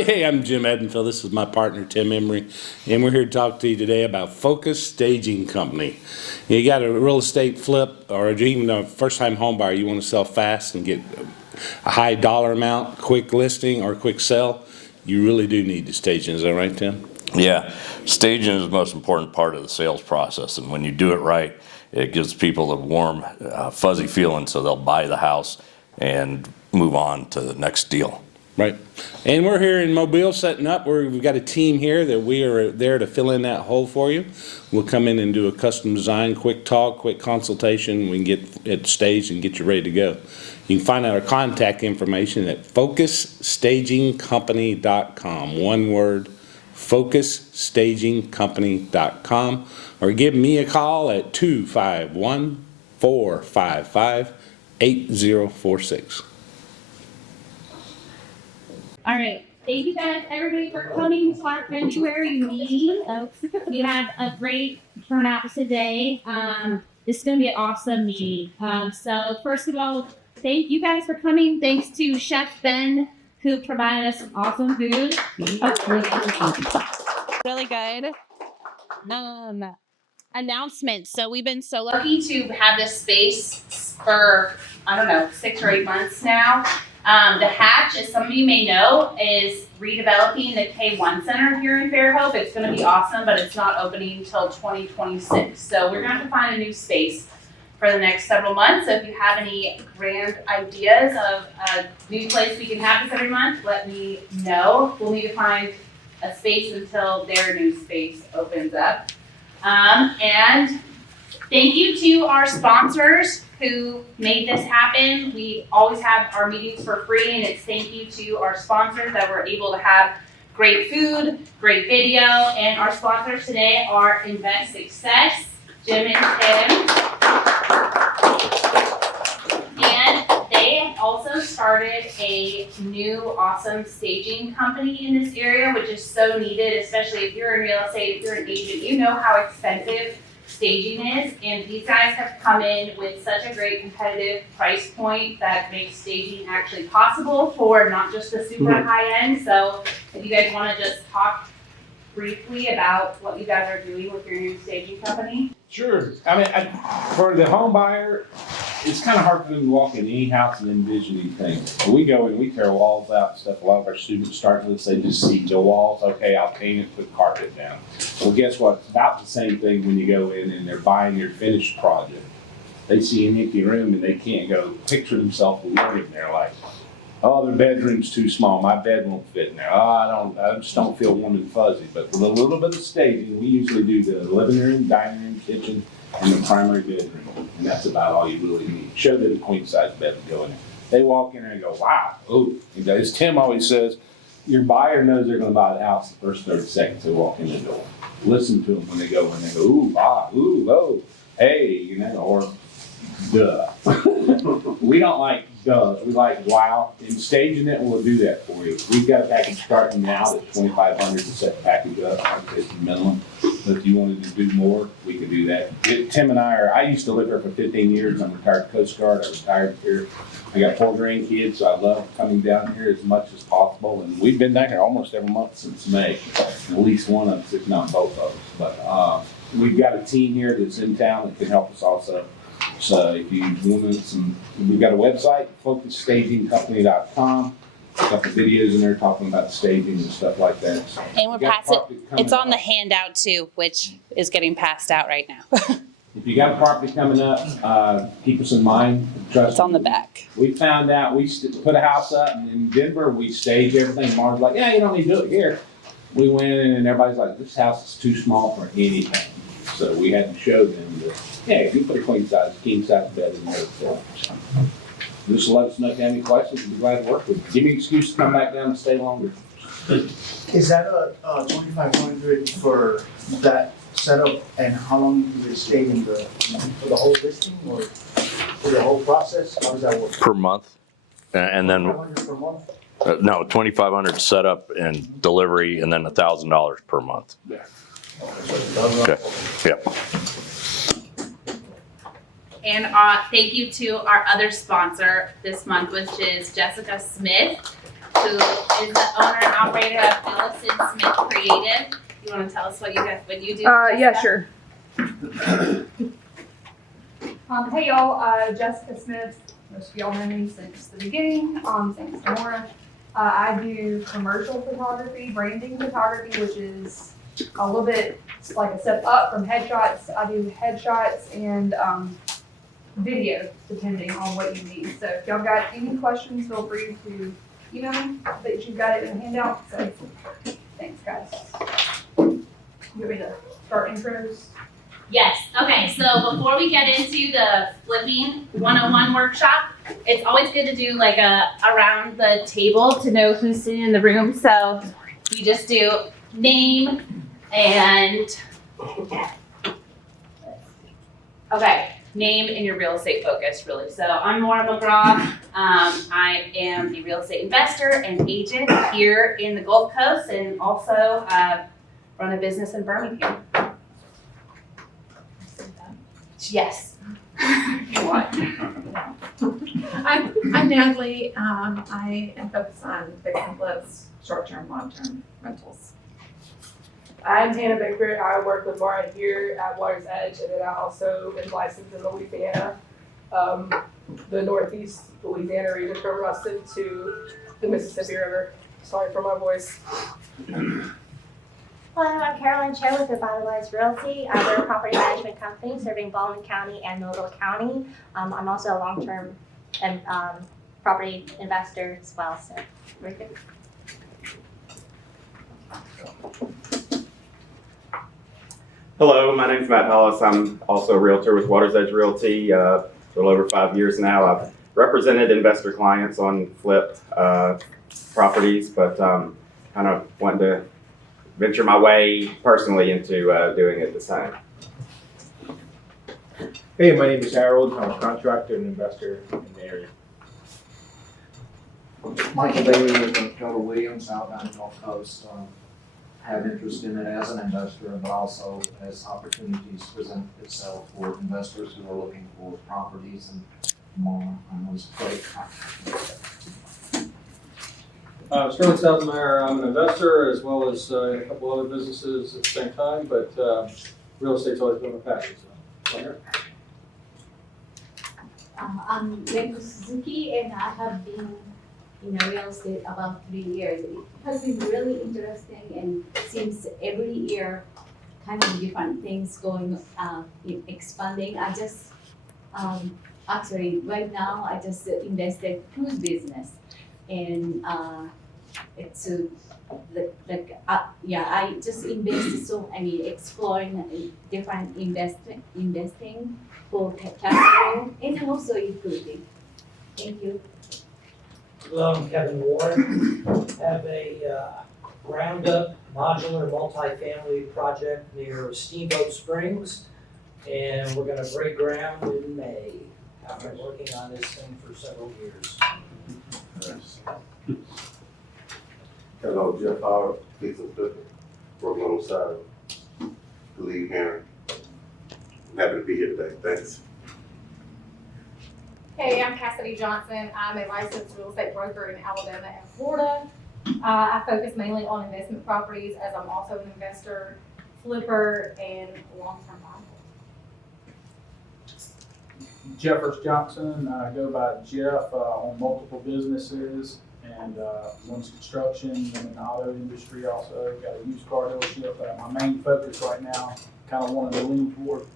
everybody. Hey, I'm Jim Edenfield. This is my partner, Tim Emery, and we're here to talk to you today about Focus Staging Company. You got a real estate flip or even a first-time home buyer, you want to sell fast and get a high dollar amount, quick listing or quick sell, you really do need the staging. Is that right, Tim? Yeah, staging is the most important part of the sales process, and when you do it right, it gives people a warm, fuzzy feeling, so they'll buy the house and move on to the next deal. Right. And we're here in Mobile setting up. We've got a team here that we are there to fill in that hole for you. We'll come in and do a custom design, quick talk, quick consultation. We can get it staged and get you ready to go. You can find out our contact information at focusstagingcompany.com. One word, focusstagingcompany.com. Or give me a call at 251-455-8046. All right. Thank you guys, everybody, for coming to our February meeting. We had a great turnout today. This is going to be an awesome meeting. So first of all, thank you guys for coming. Thanks to Chef Ben, who provided us awesome food. Really good. Announcements. So we've been so lucky to have this space for, 6 or 8 months now. The Hatch, as some of you may know, is redeveloping the K1 Center here in Fairhope. It's going to be awesome, but it's not opening until 2026. So we're going to have to find a new space for the next several months. So if you have any grand ideas of a new place we can have this every month, let me know. We'll need to find a space until their new space opens up. And thank you to our sponsors who made this happen. We always have our meetings for free, and it's thank you to our sponsors that we're able to have great food, great video, and our sponsors today are Invest Success, Jim and Tim. And they also started a new awesome staging company in this area, which is so needed, especially if you're in real estate, if you're an agent, you know how expensive staging is, and these guys have come in with such a great competitive price point that makes staging actually possible for not just the super high end. So if you guys want to just talk briefly about what you guys are doing with your new staging company. Sure. For the home buyer, it's kind of hard for them to walk in any house and envision anything. We go and we tear walls out and stuff. A lot of our students start with, they just see the walls. Okay, I'll paint it, put carpet down. Well, guess what? It's about the same thing when you go in and they're buying your finished project. They see an empty room and they can't go picture themselves living there like, oh, their bedroom's too small. My bed won't fit in there. Oh, I just don't feel warm and fuzzy. But with a little bit of staging, we usually do the living room, dining room, kitchen, and the primary bedroom. And that's about all you really need. Show them the queen size bed to go in there. They walk in there and go, wow. Ooh. As Tim always says, your buyer knows they're going to buy the house the first 30 seconds they walk in the door. Listen to them when they go in. They go, ooh, ah, ooh, oh, hey, or duh. We don't like does. We like wow. And staging it will do that for you. We've got a package starting now that's $2,500 to set the package up. It's the minimum. But if you wanted to do more, we could do that. Tim and I used to live here for 15 years. I'm retired Coast Guard. I retired here. I got 4 grandkids, so I love coming down here as much as possible. And we've been down here almost every month since May. At least one of us, if not both of us. But we've got a team here that's in town that can help us also. So if you want we've got a website, focusstagingcompany.com. A couple videos in there talking about staging and stuff like that. So and we're passing, it's on the handout too, which is getting passed out right now. If you got a property coming up, keep us in mind. Trust it's on the back. We found out, we put a house up and in Denver, we staged everything. Mark's like, yeah, you don't need to do it here. We went in and everybody's like, this house is too small for anything. So we had to show them that, yeah, if you put a king size bed in there, so just let us know if you have any questions. We'd be glad to work with you. Give me an excuse to come back down and stay longer. Is that a 2,500 for that setup, and how long do they stay in for the whole listing or for the whole process? How does that work? Per month, and then 2,500 per month? no, $2,500 setup and delivery, and then $1,000 per month. Yeah. Okay. Yep. And thank you to our other sponsor this month, which is Jessica Smith. who is the owner and operator of Ellison Smith Creative. You want to tell us what you do? Yeah, sure. Hey y'all, Jessica Smith. Most of y'all know me since the beginning, since Nora. I do commercial photography, branding photography, which is a little bit like a step up from headshots. I do headshots and video, depending on what you need. So if y'all got any questions, feel free to email me. That you've got it in the handout. So thanks, guys. You want me to start intros? Yes. Okay. So before we get into the flipping 101 workshop, it's always good to do like a around the table to know who's sitting in the room. So we just do name and okay, name and your real estate focus really. So I'm Maura McGraw. I am a real estate investor and agent here in the Gulf Coast and also run a business in Birmingham. Yes. You want? I'm Natalie. I am focused on fix and flips, short-term, long-term rentals. I'm Hannah Baker. I work with Maura here at Water's Edge, and then I also am licensed in Louisiana, the Northeast Louisiana region from Ruston to the Mississippi River. Sorry for my voice. Hello, I'm Carolyn Cho with Revitalize Realty. We're a property management company serving Baldwin County and Mobile County. I'm also a long-term property investor as well, so very good. Hello, my name's Matt Hollis. I'm also a realtor with Water's Edge Realty, a little over 5 years now. I've represented investor clients on flip properties, but kind of wanting to venture my way personally into doing it this time. Hey, my name is Harold. I'm a contractor and investor in the area. Michael Bailey with Keller Williams out on the Gulf Coast. Have interest in it as an investor, but also as opportunities present itself for investors who are looking for properties and more on those great. Sterling Southmeyer, I'm an investor as well as a couple other businesses at the same time, but real estate's always been my passion. So. I'm Reiko Suzuki, and I have been in real estate about 3 years. It has been really interesting, and since every year, kind of different things going, expanding. I just, actually, right now, I just invested cruise business, and it's I just invested exploring different investing for capital and also equity. Thank you. Hello, I'm Kevin Warren. Have a ground-up modular multifamily project near Steamboat Springs, and we're gonna break ground in May. I've been working on this thing for several years. Hello, Jeff Howard, Fix and Flip, working alongside the lead Henry. I'm happy to be here today. Thanks. Hey, I'm Cassidy Johnson. I'm a licensed real estate broker in Alabama and Florida. I focus mainly on investment properties as I'm also an investor, flipper, and long-term buyer. Jeffers Johnson, I go by Jeff on multiple businesses and one's construction, and in the auto industry also. Got a used car dealership. My main focus right now, kind of wanting to lean toward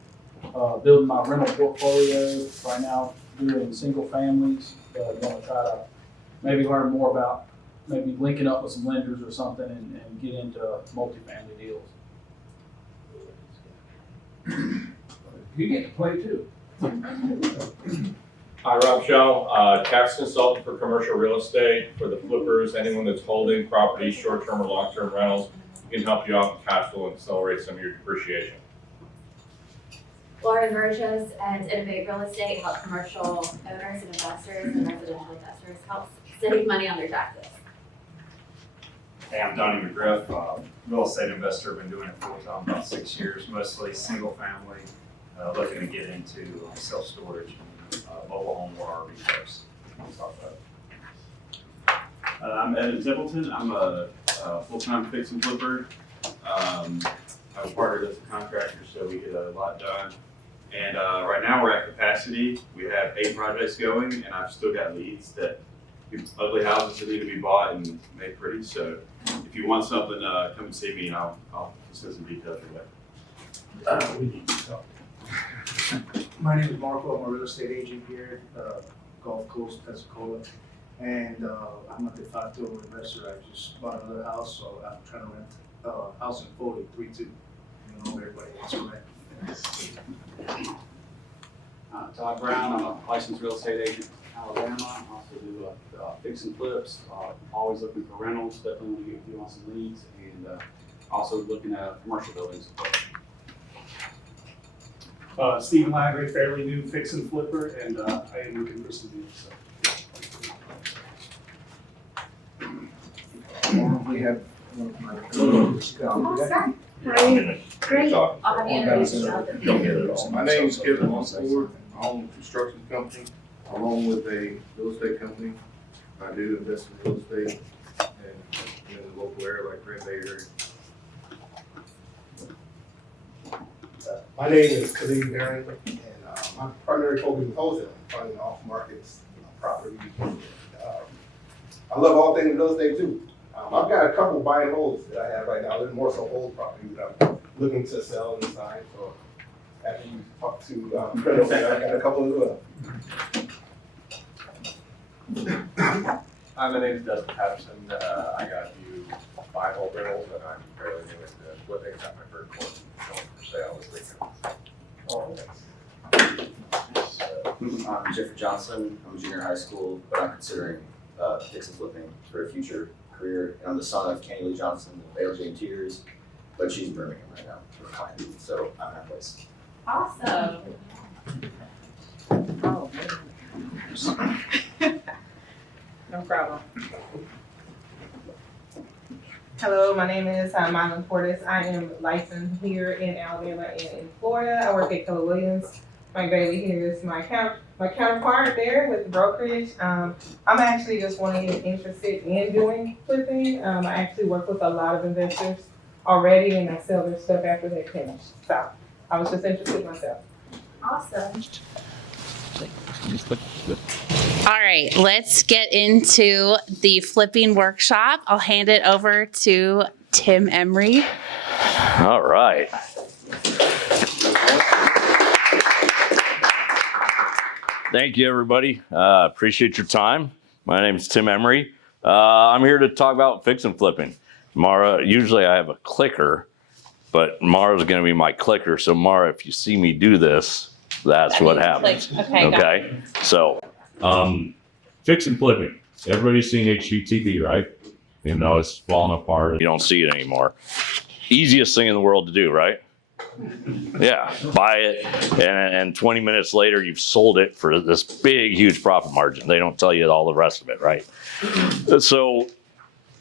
building my rental portfolio right now, doing single families. Want to try to maybe learn more about maybe linking up with some lenders or something and get into multifamily deals. You get to play too. Hi, Rob Shaw, tax consultant for commercial real estate for the flippers, anyone that's holding properties, short-term or long-term rentals. We can help you out with cash flow and accelerate some of your depreciation. Laura Verges and Innovate Real Estate help commercial owners and investors and residential investors help save money on their taxes. Hey, I'm Donnie McGriff, real estate investor. Been doing it full time about 6 years, mostly single family, looking to get into self-storage, mobile home or RV first. I'm Evan Templeton. I'm a full-time fix and flipper. I'm a partner that's a contractor, so we get a lot done. And right now we're at capacity. We have 8 projects going, and I've still got leads that ugly houses that need to be bought and made pretty. So if you want something, come and see me, and I'll send some details your way. We need to talk. My name is Marco. I'm a real estate agent here at Gulf Coast, Pensacola. And I'm a de facto investor. I just bought another house, so I'm trying to rent a house in Foley, 3-2. You know, everybody wants to rent. Todd Brown, I'm a licensed real estate agent in Alabama. I also do fix and flips, always looking for rentals, definitely want to get you on some leads, and also looking at commercial buildings. Stephen Lavery, fairly new fix and flipper, and I am looking for some deals. We have Great. I'll have you introduce yourself. My name is Kevin Ford. I own a construction company along with a real estate company. I do invest in real estate and in the local area like Grand Bay area. My name is Khalid Barron, and my primary focus is wholesaling, finding off markets, properties. I love all things real estate too. I've got a couple buy and holds that I have right now. There's more so hold properties that I'm looking to sell and sign. So after you talk to Fred over there, I got a couple as well. Hi, my name is Dustin Patterson. I got a few buy and hold rentals, and I'm fairly new into flipping. Got my first course going for sale this weekend. I'm Jeffrey Johnson. I'm a junior in high school, but I'm considering fix and flipping for a future career. And I'm the son of Kenny Lee Johnson of ALJ Interiors, but she's in Birmingham right now for a client, so I'm in that place. Awesome. No problem. Hello, my name is Mylan Portis. I am licensed here in Alabama and in Florida. I work at Keller Williams. My baby here is my counterpart there with the brokerage. I'm actually just wanting to get interested in doing flipping. I actually work with a lot of investors already, and I sell their stuff after they finish. So I was just interested myself. Awesome. All right, let's get into the flipping workshop. I'll hand it over to Tim Emery. All right. Thank you, everybody. Appreciate your time. My name is Tim Emery. I'm here to talk about fix and flipping. Mara, usually I have a clicker, but Mara's going to be my clicker. So Mara, if you see me do this, that's what happens. Okay. So, fix and flipping. Everybody's seen HGTV, right? You know, it's falling apart. You don't see it anymore. Easiest thing in the world to do, right? Yeah, buy it, and 20 minutes later, you've sold it for this big, huge profit margin. They don't tell you all the rest of it, right? So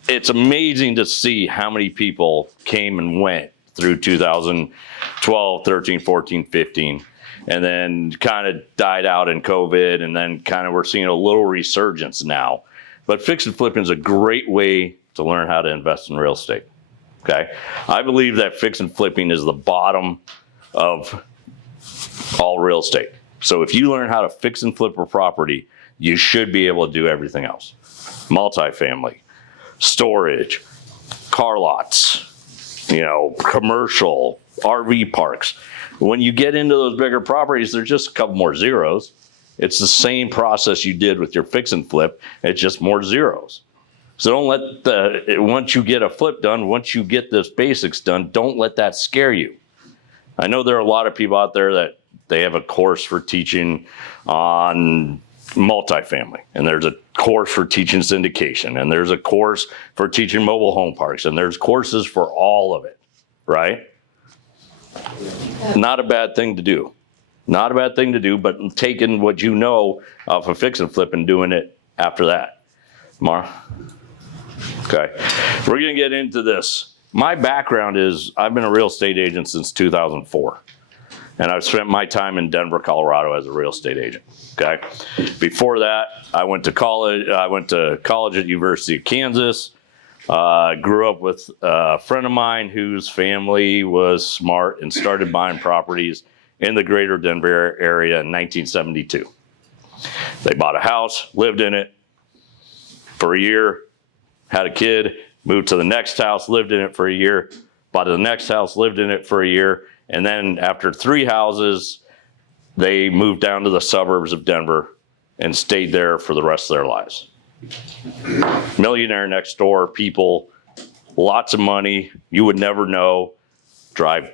it's amazing to see how many people came and went through 2012, 13, 14, 15, and then kind of died out in COVID, and then kind of we're seeing a little resurgence now. But fix and flipping is a great way to learn how to invest in real estate. Okay, I believe that fix and flipping is the bottom of all real estate. So if you learn how to fix and flip a property, you should be able to do everything else. Multifamily, storage, car lots, commercial, RV parks. When you get into those bigger properties, there's just a couple more zeros. It's the same process you did with your fix and flip. It's just more zeros. So don't let once you get a flip done, once you get this basics done, don't let that scare you. I know there are a lot of people out there that they have a course for teaching on multifamily, and there's a course for teaching syndication, and there's a course for teaching mobile home parks, and there's courses for all of it, right? Not a bad thing to do. Not a bad thing to do, but taking what you know off of fix and flip and doing it after that. Mara? Okay, we're gonna get into this. My background is I've been a real estate agent since 2004. and I've spent my time in Denver, Colorado as a real estate agent. Okay. Before that, I went to college. I went to college at University of Kansas. Grew up with a friend of mine whose family was smart and started buying properties in the greater Denver area in 1972. They bought a house, lived in it for a year, had a kid, moved to the next house, lived in it for a year, bought the next house, lived in it for a year, and then after 3 houses, they moved down to the suburbs of Denver and stayed there for the rest of their lives. Millionaire next door people, lots of money, you would never know, drive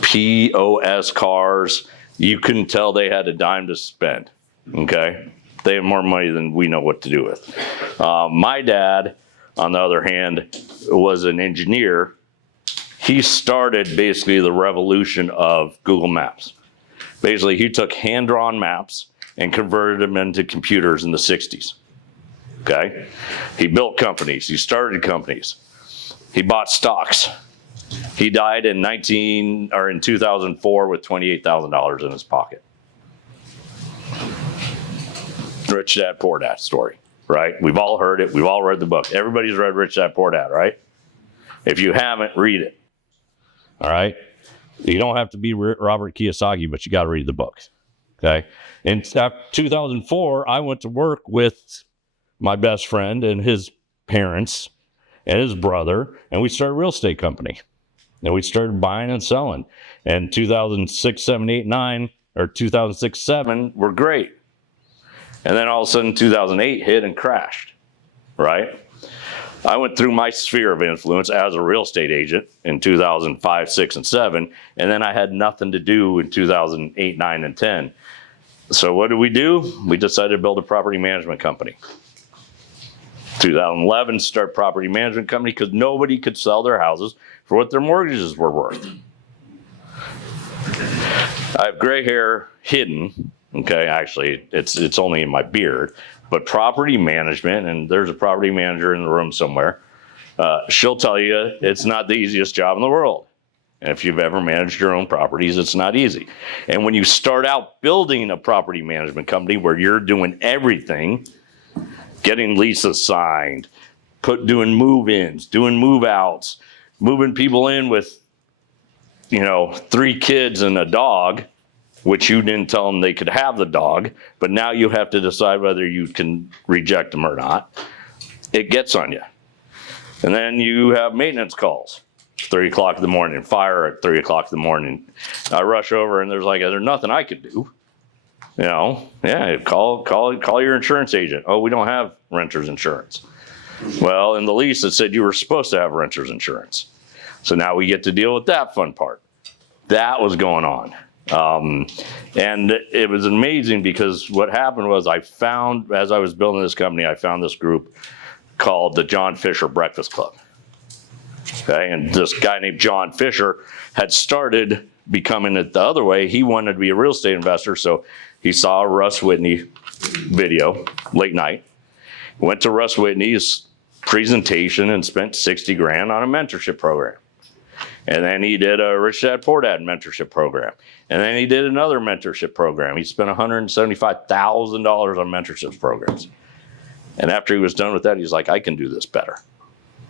POS cars. You couldn't tell they had a dime to spend, okay? They have more money than we know what to do with. My dad, on the other hand, was an engineer. He started basically the revolution of Google Maps. Basically, he took hand-drawn maps and converted them into computers in the 60s. Okay? He built companies. He started companies. He bought stocks. He died in 2004 with $28,000 in his pocket. Rich Dad, Poor Dad story, right? We've all heard it. We've all read the book. Everybody's read Rich Dad, Poor Dad, right? If you haven't, read it. All right? You don't have to be Robert Kiyosaki, but you got to read the book. Okay? In 2004, I went to work with my best friend and his parents and his brother, and we started a real estate company. And we started buying and selling. And 2006, 7, 8, 9, or 2006, 7 were great. And then all of a sudden 2008 hit and crashed, right? I went through my sphere of influence as a real estate agent in 2005, 6, and 7, and then I had nothing to do in 2008, 9, and 10. So what did? We decided to build a property management company. 2011, start property management company because nobody could sell their houses for what their mortgages were worth. I have gray hair hidden. Okay, actually, it's only in my beard. But property management, and there's a property manager in the room somewhere, she'll tell you it's not the easiest job in the world. And if you've ever managed your own properties, it's not easy. And when you start out building a property management company where you're doing everything, getting leases signed, doing move-ins, doing move-outs, moving people in with, 3 kids and a dog, which you didn't tell them they could have the dog, but now you have to decide whether you can reject them or not. It gets on you. And then you have maintenance calls. 3 o'clock in the morning, fire at 3 o'clock in the morning. I rush over and there's nothing I could do. Call your insurance agent. Oh, we don't have renter's insurance. Well, in the lease it said you were supposed to have renter's insurance. So now we get to deal with that fun part. That was going on. And it was amazing because what happened was as I was building this company, I found this group called the John Fisher Breakfast Club. Okay, and this guy named John Fisher had started becoming it the other way. He wanted to be a real estate investor, so he saw a Russ Whitney video late night, went to Russ Whitney's presentation and spent $60,000 on a mentorship program. And then he did a Rich Dad Poor Dad mentorship program. And then he did another mentorship program. He spent $175,000 on mentorship programs. And after he was done with that, he's like, I can do this better.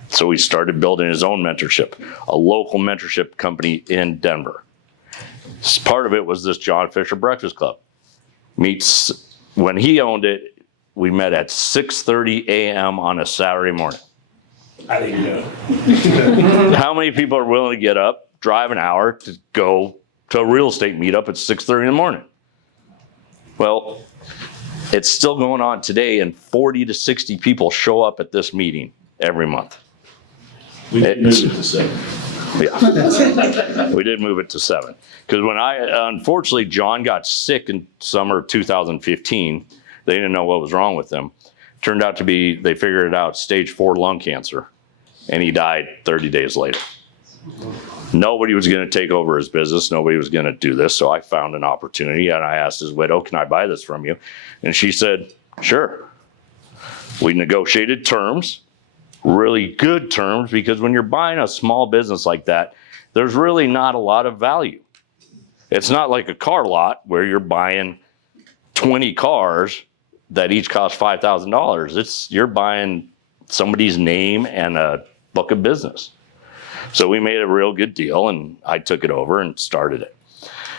So he started building his own mentorship, a local mentorship company in Denver. Part of it was this John Fisher Breakfast Club. When he owned it, we met at 6:30 a.m. on a Saturday morning. I think How many people are willing to get up, drive an hour to go to a real estate meetup at 6:30 in the morning? Well, it's still going on today, and 40 to 60 people show up at this meeting every month. we moved it to 7. Yeah, we did move it to 7 because unfortunately, John got sick in summer of 2015. They didn't know what was wrong with him. Turned out to be, they figured it out, stage 4 lung cancer, and he died 30 days later. Nobody was going to take over his business. Nobody was going to do this. So I found an opportunity and I asked his widow, can I buy this from you? And she said, sure. We negotiated terms, really good terms, because when you're buying a small business like that, there's really not a lot of value. It's not like a car lot where you're buying 20 cars that each cost $5,000. You're buying somebody's name and a book of business. So we made a real good deal, and I took it over and started it.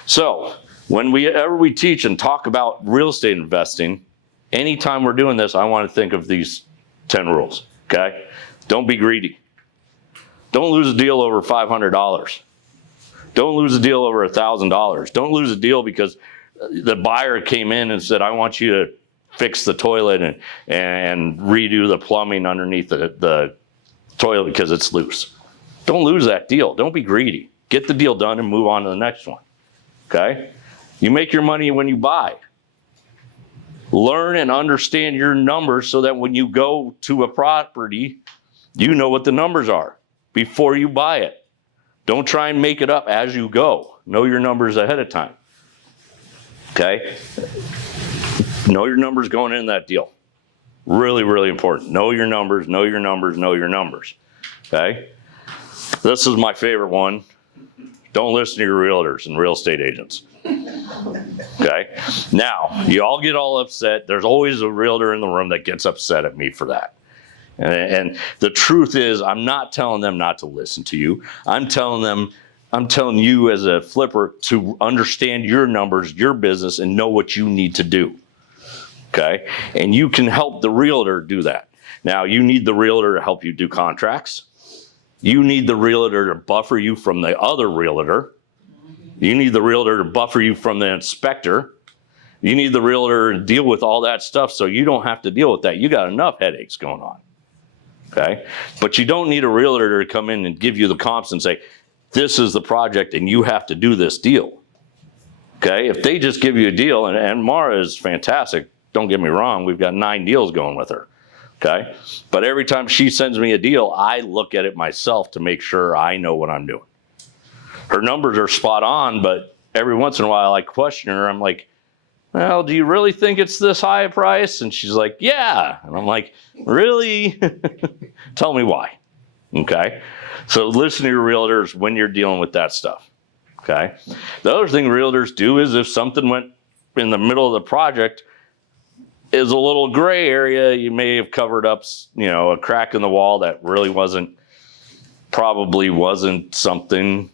So whenever we teach and talk about real estate investing, anytime we're doing this, I want to think of these 10 rules, okay? Don't be greedy. Don't lose a deal over $500. Don't lose a deal over $1,000. Don't lose a deal because the buyer came in and said, I want you to fix the toilet and redo the plumbing underneath the toilet because it's loose. Don't lose that deal. Don't be greedy. Get the deal done and move on to the next one, okay? You make your money when you buy. Learn and understand your numbers so that when you go to a property, you know what the numbers are before you buy it. Don't try and make it up as you go. Know your numbers ahead of time. Okay? Know your numbers going in that deal. Really, really important. Know your numbers, know your numbers, know your numbers. Okay? This is my favorite one. Don't listen to your realtors and real estate agents. Okay? Now, you all get all upset. There's always a realtor in the room that gets upset at me for that. And the truth is, I'm not telling them not to listen to you. I'm telling you as a flipper to understand your numbers, your business, and know what you need to do. Okay? And you can help the realtor do that. Now, you need the realtor to help you do contracts. You need the realtor to buffer you from the other realtor. You need the realtor to buffer you from the inspector. You need the realtor to deal with all that stuff so you don't have to deal with that. You got enough headaches going on. Okay? But you don't need a realtor to come in and give you the comps and say, this is the project and you have to do this deal. Okay? If they just give you a deal, and Mara is fantastic, don't get me wrong, we've got 9 deals going with her. Okay? But every time she sends me a deal, I look at it myself to make sure I know what I'm doing. Her numbers are spot on, but every once in a while I question her. I'm like, well, do you really think it's this high a price? And she's like, yeah. And I'm like, really? Tell me why. Okay? So listen to your realtors when you're dealing with that stuff. Okay? The other thing realtors do is if something went in the middle of the project is a little gray area, you may have covered up, a crack in the wall that really probably wasn't something,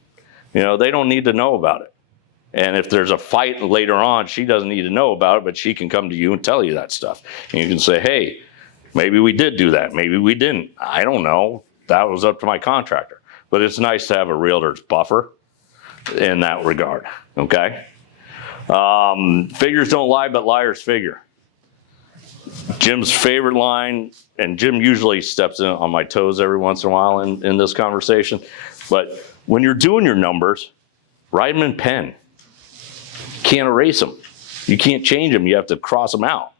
they don't need to know about it. And if there's a fight later on, she doesn't need to know about it, but she can come to you and tell you that stuff. And you can say, hey, maybe we did do that. Maybe we didn't. I don't know. That was up to my contractor. But it's nice to have a realtor's buffer in that regard. Okay? Figures don't lie, but liars figure. Jim's favorite line, and Jim usually steps in on my toes every once in a while in this conversation, but when you're doing your numbers, write them in pen. Can't erase them. You can't change them. You have to cross them out.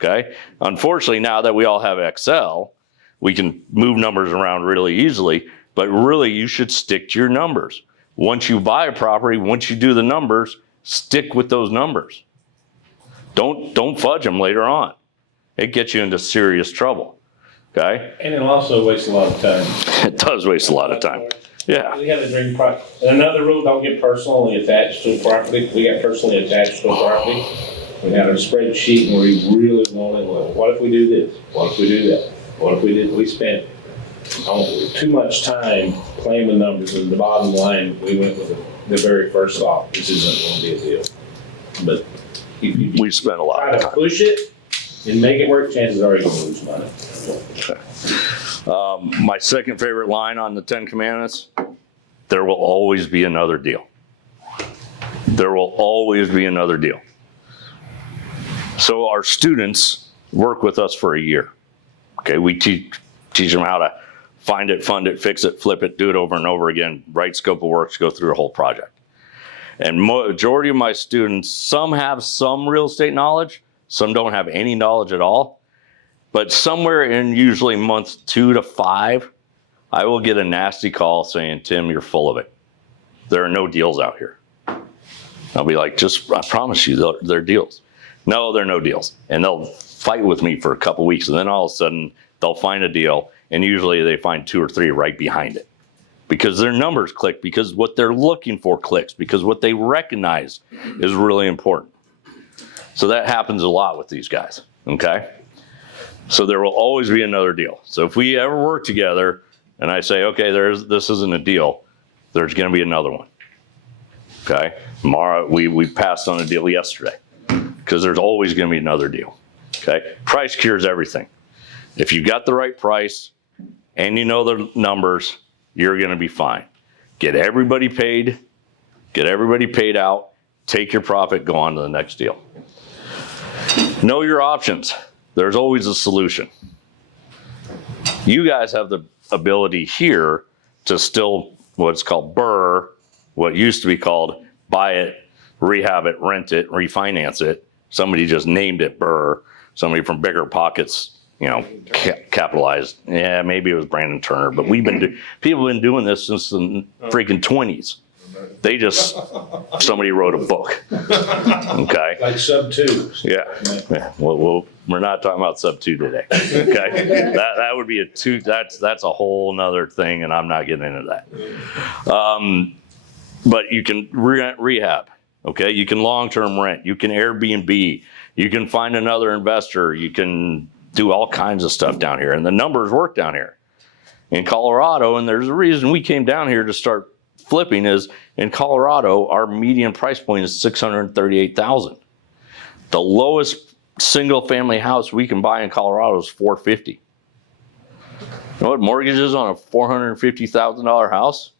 Okay? Unfortunately, now that we all have Excel, we can move numbers around really easily, but really you should stick to your numbers. Once you buy a property, once you do the numbers, stick with those numbers. Don't fudge them later on. It gets you into serious trouble. Okay? And it'll also waste a lot of time. It does waste a lot of time. Yeah. We have a dream property. And another rule, don't get personally attached to a property. We got personally attached to a property. We had a spreadsheet and we really wanted, well, what if we do this? What if we do that? What if we did? We spent too much time playing with numbers, and the bottom line, we went with the very first thought, this isn't going to be a deal. But if you we spent a lot try of to time. push it and make it work, chances are you're going to lose money. My second favorite line on the 10 Commandments, there will always be another deal. There will always be another deal. So our students work with us for a year. Okay, we teach them how to find it, fund it, fix it, flip it, do it over and over again, write scope of works, go through a whole project. And majority of my students, some have some real estate knowledge, some don't have any knowledge at all. But somewhere in usually months 2 to 5, I will get a nasty call saying, Tim, you're full of it. There are no deals out here. I'll be like, I promise you, they're deals. No, there are no deals. And they'll fight with me for a couple weeks, and then all of a sudden, they'll find a deal, and usually they find 2 or 3 right behind it. because their numbers click, because what they're looking for clicks, because what they recognize is really important. So that happens a lot with these guys, okay? So there will always be another deal. So if we ever work together and I say, okay, this isn't a deal, there's gonna be another one, okay? Tomorrow, we passed on a deal yesterday because there's always gonna be another deal, okay? Price cures everything. If you got the right price and you know the numbers, you're gonna be fine. Get everybody paid out, take your profit, go on to the next deal. Know your options. There's always a solution. You guys have the ability here to still what's called BRRRR, what used to be called buy it, rehab it, rent it, refinance it. Somebody just named it BRRRR. Somebody from bigger pockets, capitalized. Yeah, maybe it was Brandon Turner, but people have been doing this since the freaking 20s. They just, somebody wrote a book. Okay. Like sub 2. Yeah. Well, we're not talking about sub 2 today. Okay. That would be that's a whole nother thing, and I'm not getting into that. But you can rehab. Okay. You can long-term rent. You can Airbnb. You can find another investor. You can do all kinds of stuff down here, and the numbers work down here in Colorado. And there's a reason we came down here to start flipping is in Colorado, our median price point is $638,000. The lowest single family house we can buy in Colorado is $450,000. You know what mortgage is on a $450,000 house?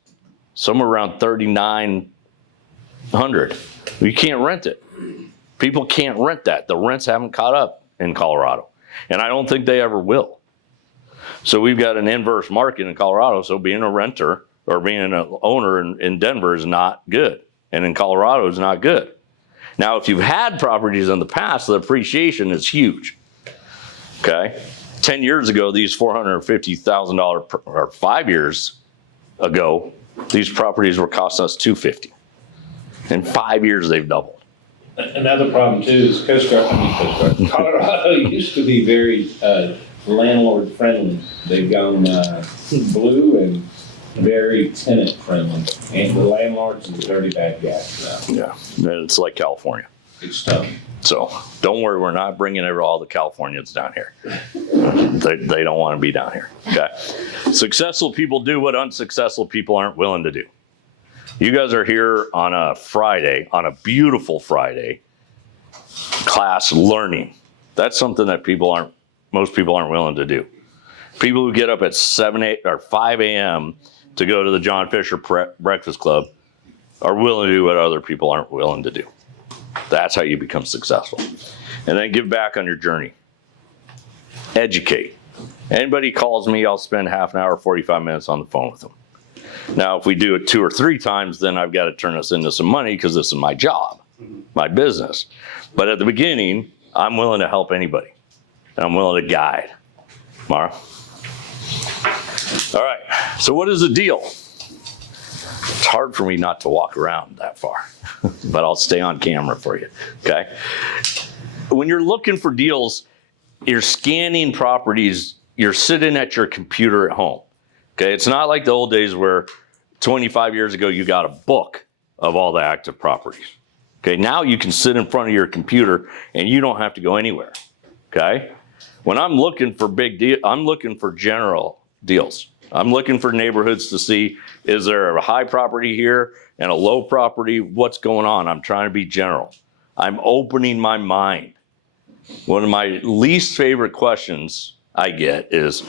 Somewhere around $3,900. You can't rent it. People can't rent that. The rents haven't caught up in Colorado, and I don't think they ever will. So we've got an inverse market in Colorado. So being a renter or being an owner in Denver is not good. And in Colorado is not good. Now, if you've had properties in the past, the appreciation is huge. Okay. 10 years ago, these $450,000, or 5 years ago, these properties were costing us $250,000. In 5 years, they've doubled. Another problem too is Colorado used to be very landlord friendly. They've gone blue and very tenant friendly, and the landlord's a dirty bad guy now. Yeah, it's like California. It's tough. So don't worry, we're not bringing all the Californians down here. They don't want to be down here. Okay. Successful people do what unsuccessful people aren't willing to do. You guys are here on a Friday, on a beautiful Friday, class learning. That's something that most people aren't willing to do. People who get up at 5 a.m. to go to the John Fisher Breakfast Club are willing to do what other people aren't willing to do. That's how you become successful. And then give back on your journey. Educate. Anybody calls me, I'll spend half an hour, 45 minutes on the phone with them. Now, if we do it 2 or 3 times, then I've got to turn this into some money because this is my job, my business. But at the beginning, I'm willing to help anybody. And I'm willing to guide. Mara? All right, so what is the deal? It's hard for me not to walk around that far, but I'll stay on camera for you, okay? When you're looking for deals, you're scanning properties, you're sitting at your computer at home, okay? It's not like the old days where 25 years ago you got a book of all the active properties, okay? Now you can sit in front of your computer and you don't have to go anywhere, okay? When I'm looking for big deals, I'm looking for general deals. I'm looking for neighborhoods to see, is there a high property here and a low property? What's going on? I'm trying to be general. I'm opening my mind. One of my least favorite questions I get is,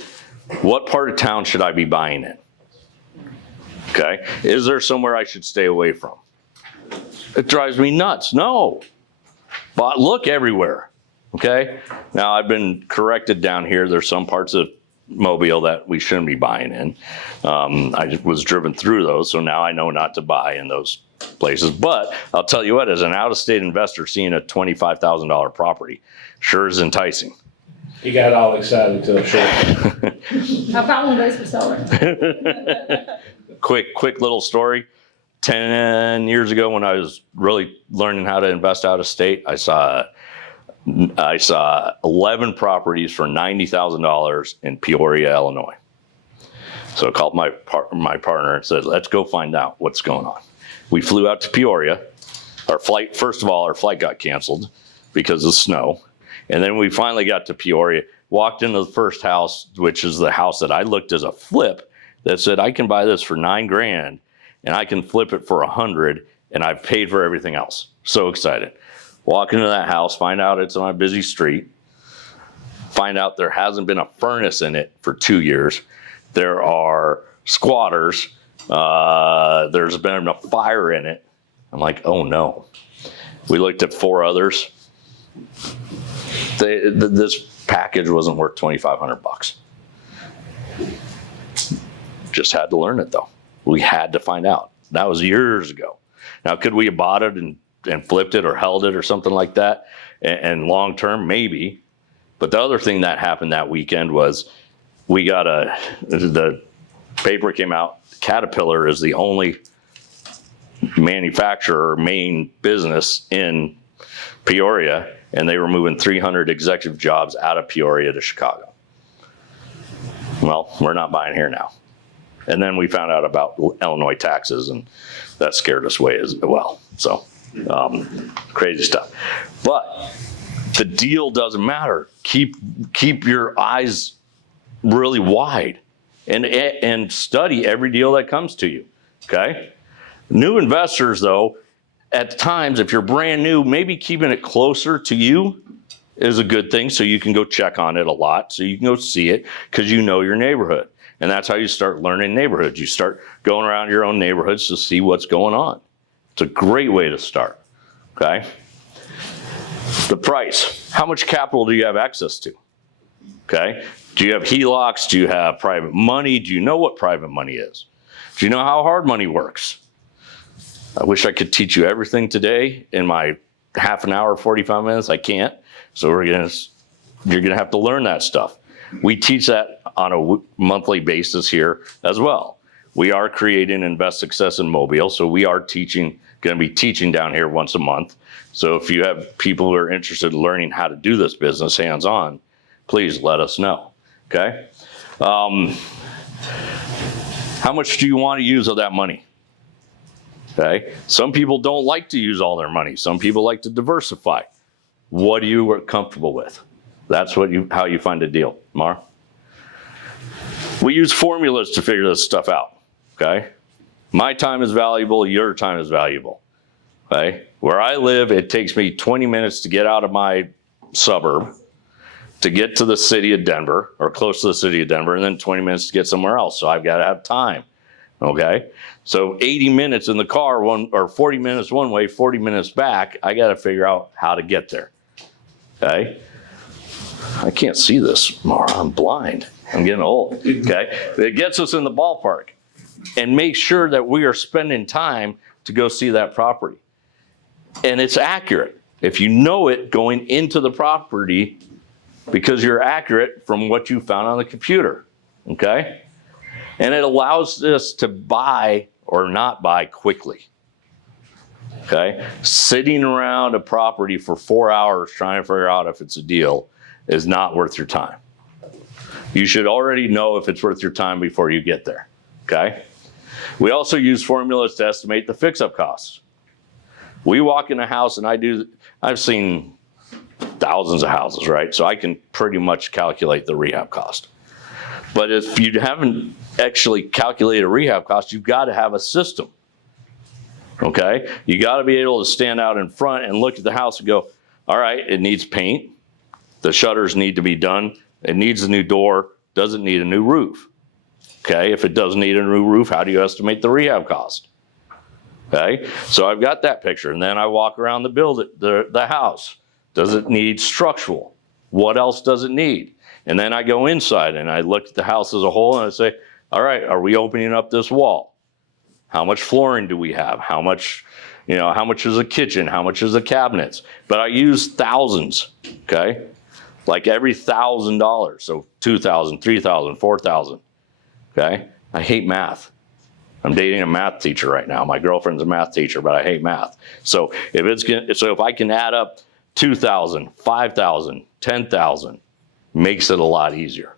what part of town should I be buying in? Okay. Is there somewhere I should stay away from? It drives me nuts. No. But look everywhere. Okay. Now I've been corrected down here. There's some parts of Mobile that we shouldn't be buying in. I was driven through those, so now I know not to buy in those places. But I'll tell you what, as an out-of-state investor, seeing a $25,000 property sure is enticing. He got all excited until short. I've got one of those for selling. Quick little story. 10 years ago, when I was really learning how to invest out of state, I saw 11 properties for $90,000 in Peoria, Illinois. So I called my partner and said, let's go find out what's going on. We flew out to Peoria. First of all, our flight got canceled because of snow. And then we finally got to Peoria, walked into the first house, which is the house that I looked as a flip, that said, I can buy this for $9,000 and I can flip it for $100,000 and I've paid for everything else. So excited. Walk into that house, find out it's on a busy street, find out there hasn't been a furnace in it for 2 years. There are squatters. There's been a fire in it. I'm like, oh no. We looked at 4 others. This package wasn't worth $2,500. Just had to learn it though. We had to find out. That was years ago. Now, could we have bought it and flipped it or held it or something like that? And long term, maybe. But the other thing that happened that weekend was we got the paper came out. Caterpillar is the only manufacturer or main business in Peoria, and they were moving 300 executive jobs out of Peoria to Chicago. Well, we're not buying here now. And then we found out about Illinois taxes, and that scared us away as well. So crazy stuff. But the deal doesn't matter. Keep your eyes really wide and study every deal that comes to you. Okay? New investors, though, at times, if you're brand new, maybe keeping it closer to you is a good thing, so you can go check on it a lot, so you can go see it because you know your neighborhood. And that's how you start learning neighborhoods. You start going around your own neighborhoods to see what's going on. It's a great way to start, okay? The price. How much capital do you have access to, okay? Do you have HELOCs? Do you have private money? Do you know what private money is? Do you know how hard money works? I wish I could teach you everything today in my half an hour, 45 minutes. I can't. So you're gonna have to learn that stuff. We teach that on a monthly basis here as well. We are creating Invest Success in Mobile, so we are going to be teaching down here once a month. So if you have people who are interested in learning how to do this business hands-on, please let us know, okay? How much do you want to use of that money? Okay, some people don't like to use all their money. Some people like to diversify. What are you comfortable with? That's how you find a deal. Mar? We use formulas to figure this stuff out, okay? My time is valuable, your time is valuable, okay? Where I live, it takes me 20 minutes to get out of my suburb to get to the city of Denver, or close to the city of Denver, and then 20 minutes to get somewhere else. So I've got to have time, okay? So 80 minutes in the car, or 40 minutes one way, 40 minutes back, I got to figure out how to get there, okay? I can't see this, Mara. I'm blind. I'm getting old, okay? It gets us in the ballpark and make sure that we are spending time to go see that property. And it's accurate. If you know it going into the property, because you're accurate from what you found on the computer, okay? And it allows us to buy or not buy quickly, okay? Sitting around a property for 4 hours trying to figure out if it's a deal is not worth your time. You should already know if it's worth your time before you get there, okay? We also use formulas to estimate the fix-up costs. We walk in a house and I've seen thousands of houses, right? So I can pretty much calculate the rehab cost. But if you haven't actually calculated a rehab cost, you've got to have a system, okay? You got to be able to stand out in front and look at the house and go, all right, it needs paint. The shutters need to be done. It needs a new door. Does it need a new roof? Okay, if it doesn't need a new roof, how do you estimate the rehab cost? Okay, so I've got that picture, and then I walk around the house. Does it need structural? What else does it need? And then I go inside and I look at the house as a whole and I say, all right, are we opening up this wall? How much flooring do we have? How much is a kitchen? How much is the cabinets? But I use thousands, okay? Like every $1,000, so 2,000, 3,000, 4,000, okay? I hate math. I'm dating a math teacher right now. My girlfriend's a math teacher, but I hate math. So if I can add up 2,000, 5,000, 10,000, makes it a lot easier.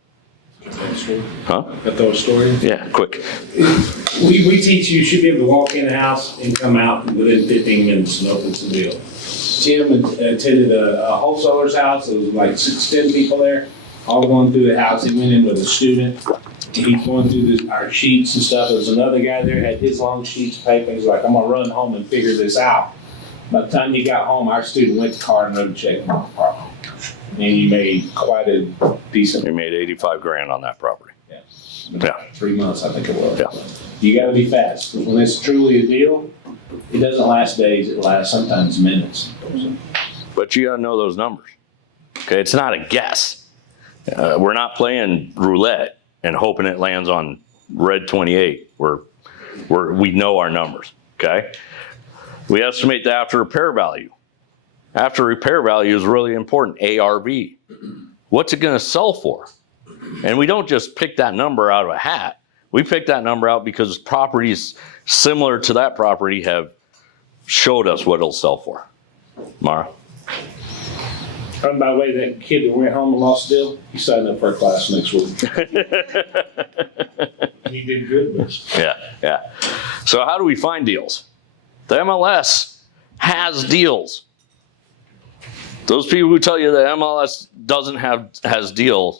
Huh? Can I throw a story? Yeah, quick. We teach you should be able to walk in a house and come out within 15 minutes and open some deal. Tim attended a wholesaler's house. There was like 10 people there, all going through the house. He went in with a student. He's going through our sheets and stuff. There was another guy there, had his long sheets of paper. He's like, I'm gonna run home and figure this out. By the time he got home, our student went to the car and wrote a check on the property. And you made quite a decent. You made 85 grand on that property. Yeah. Yeah. 3 months, I think it was. Yeah. You gotta be fast. When it's truly a deal, it doesn't last days, it lasts sometimes minutes. But you gotta know those numbers. Okay, it's not a guess. We're not playing roulette and hoping it lands on red 28. We know our numbers, okay? We estimate the after repair value. After repair value is really important, ARV. What's it gonna sell for? And we don't just pick that number out of a hat. We pick that number out because properties similar to that property have showed us what it'll sell for. Mara? And by the way, that kid that went home and lost a deal, he signed up for a class next week. He did good, but. Yeah. So how do we find deals? The MLS has deals. Those people who tell you that MLS has deals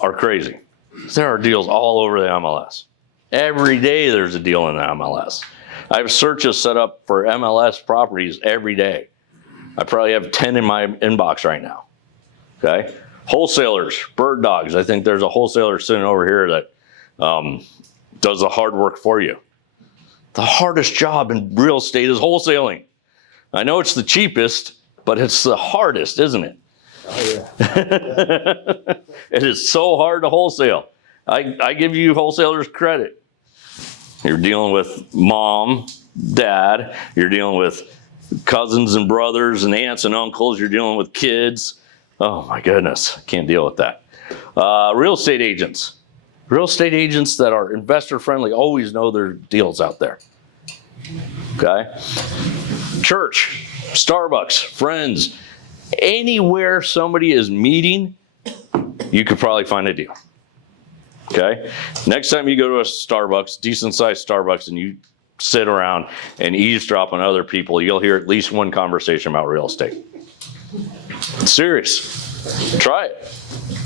are crazy. There are deals all over the MLS. Every day there's a deal in the MLS. I have searches set up for MLS properties every day. I probably have 10 in my inbox right now. Okay? Wholesalers, bird dogs. I think there's a wholesaler sitting over here that does the hard work for you. The hardest job in real estate is wholesaling. I know it's the cheapest, but it's the hardest, isn't it? Oh, yeah. It is so hard to wholesale. I give you wholesalers credit. You're dealing with mom, dad, you're dealing with cousins and brothers and aunts and uncles, you're dealing with kids. Oh my goodness, I can't deal with that. Real estate agents. Real estate agents that are investor friendly always know their deals out there. Okay? Church, Starbucks, friends, anywhere somebody is meeting, you could probably find a deal. Okay? Next time you go to a Starbucks, decent sized Starbucks, and you sit around and eavesdrop on other people, you'll hear at least one conversation about real estate. It's serious. Try it.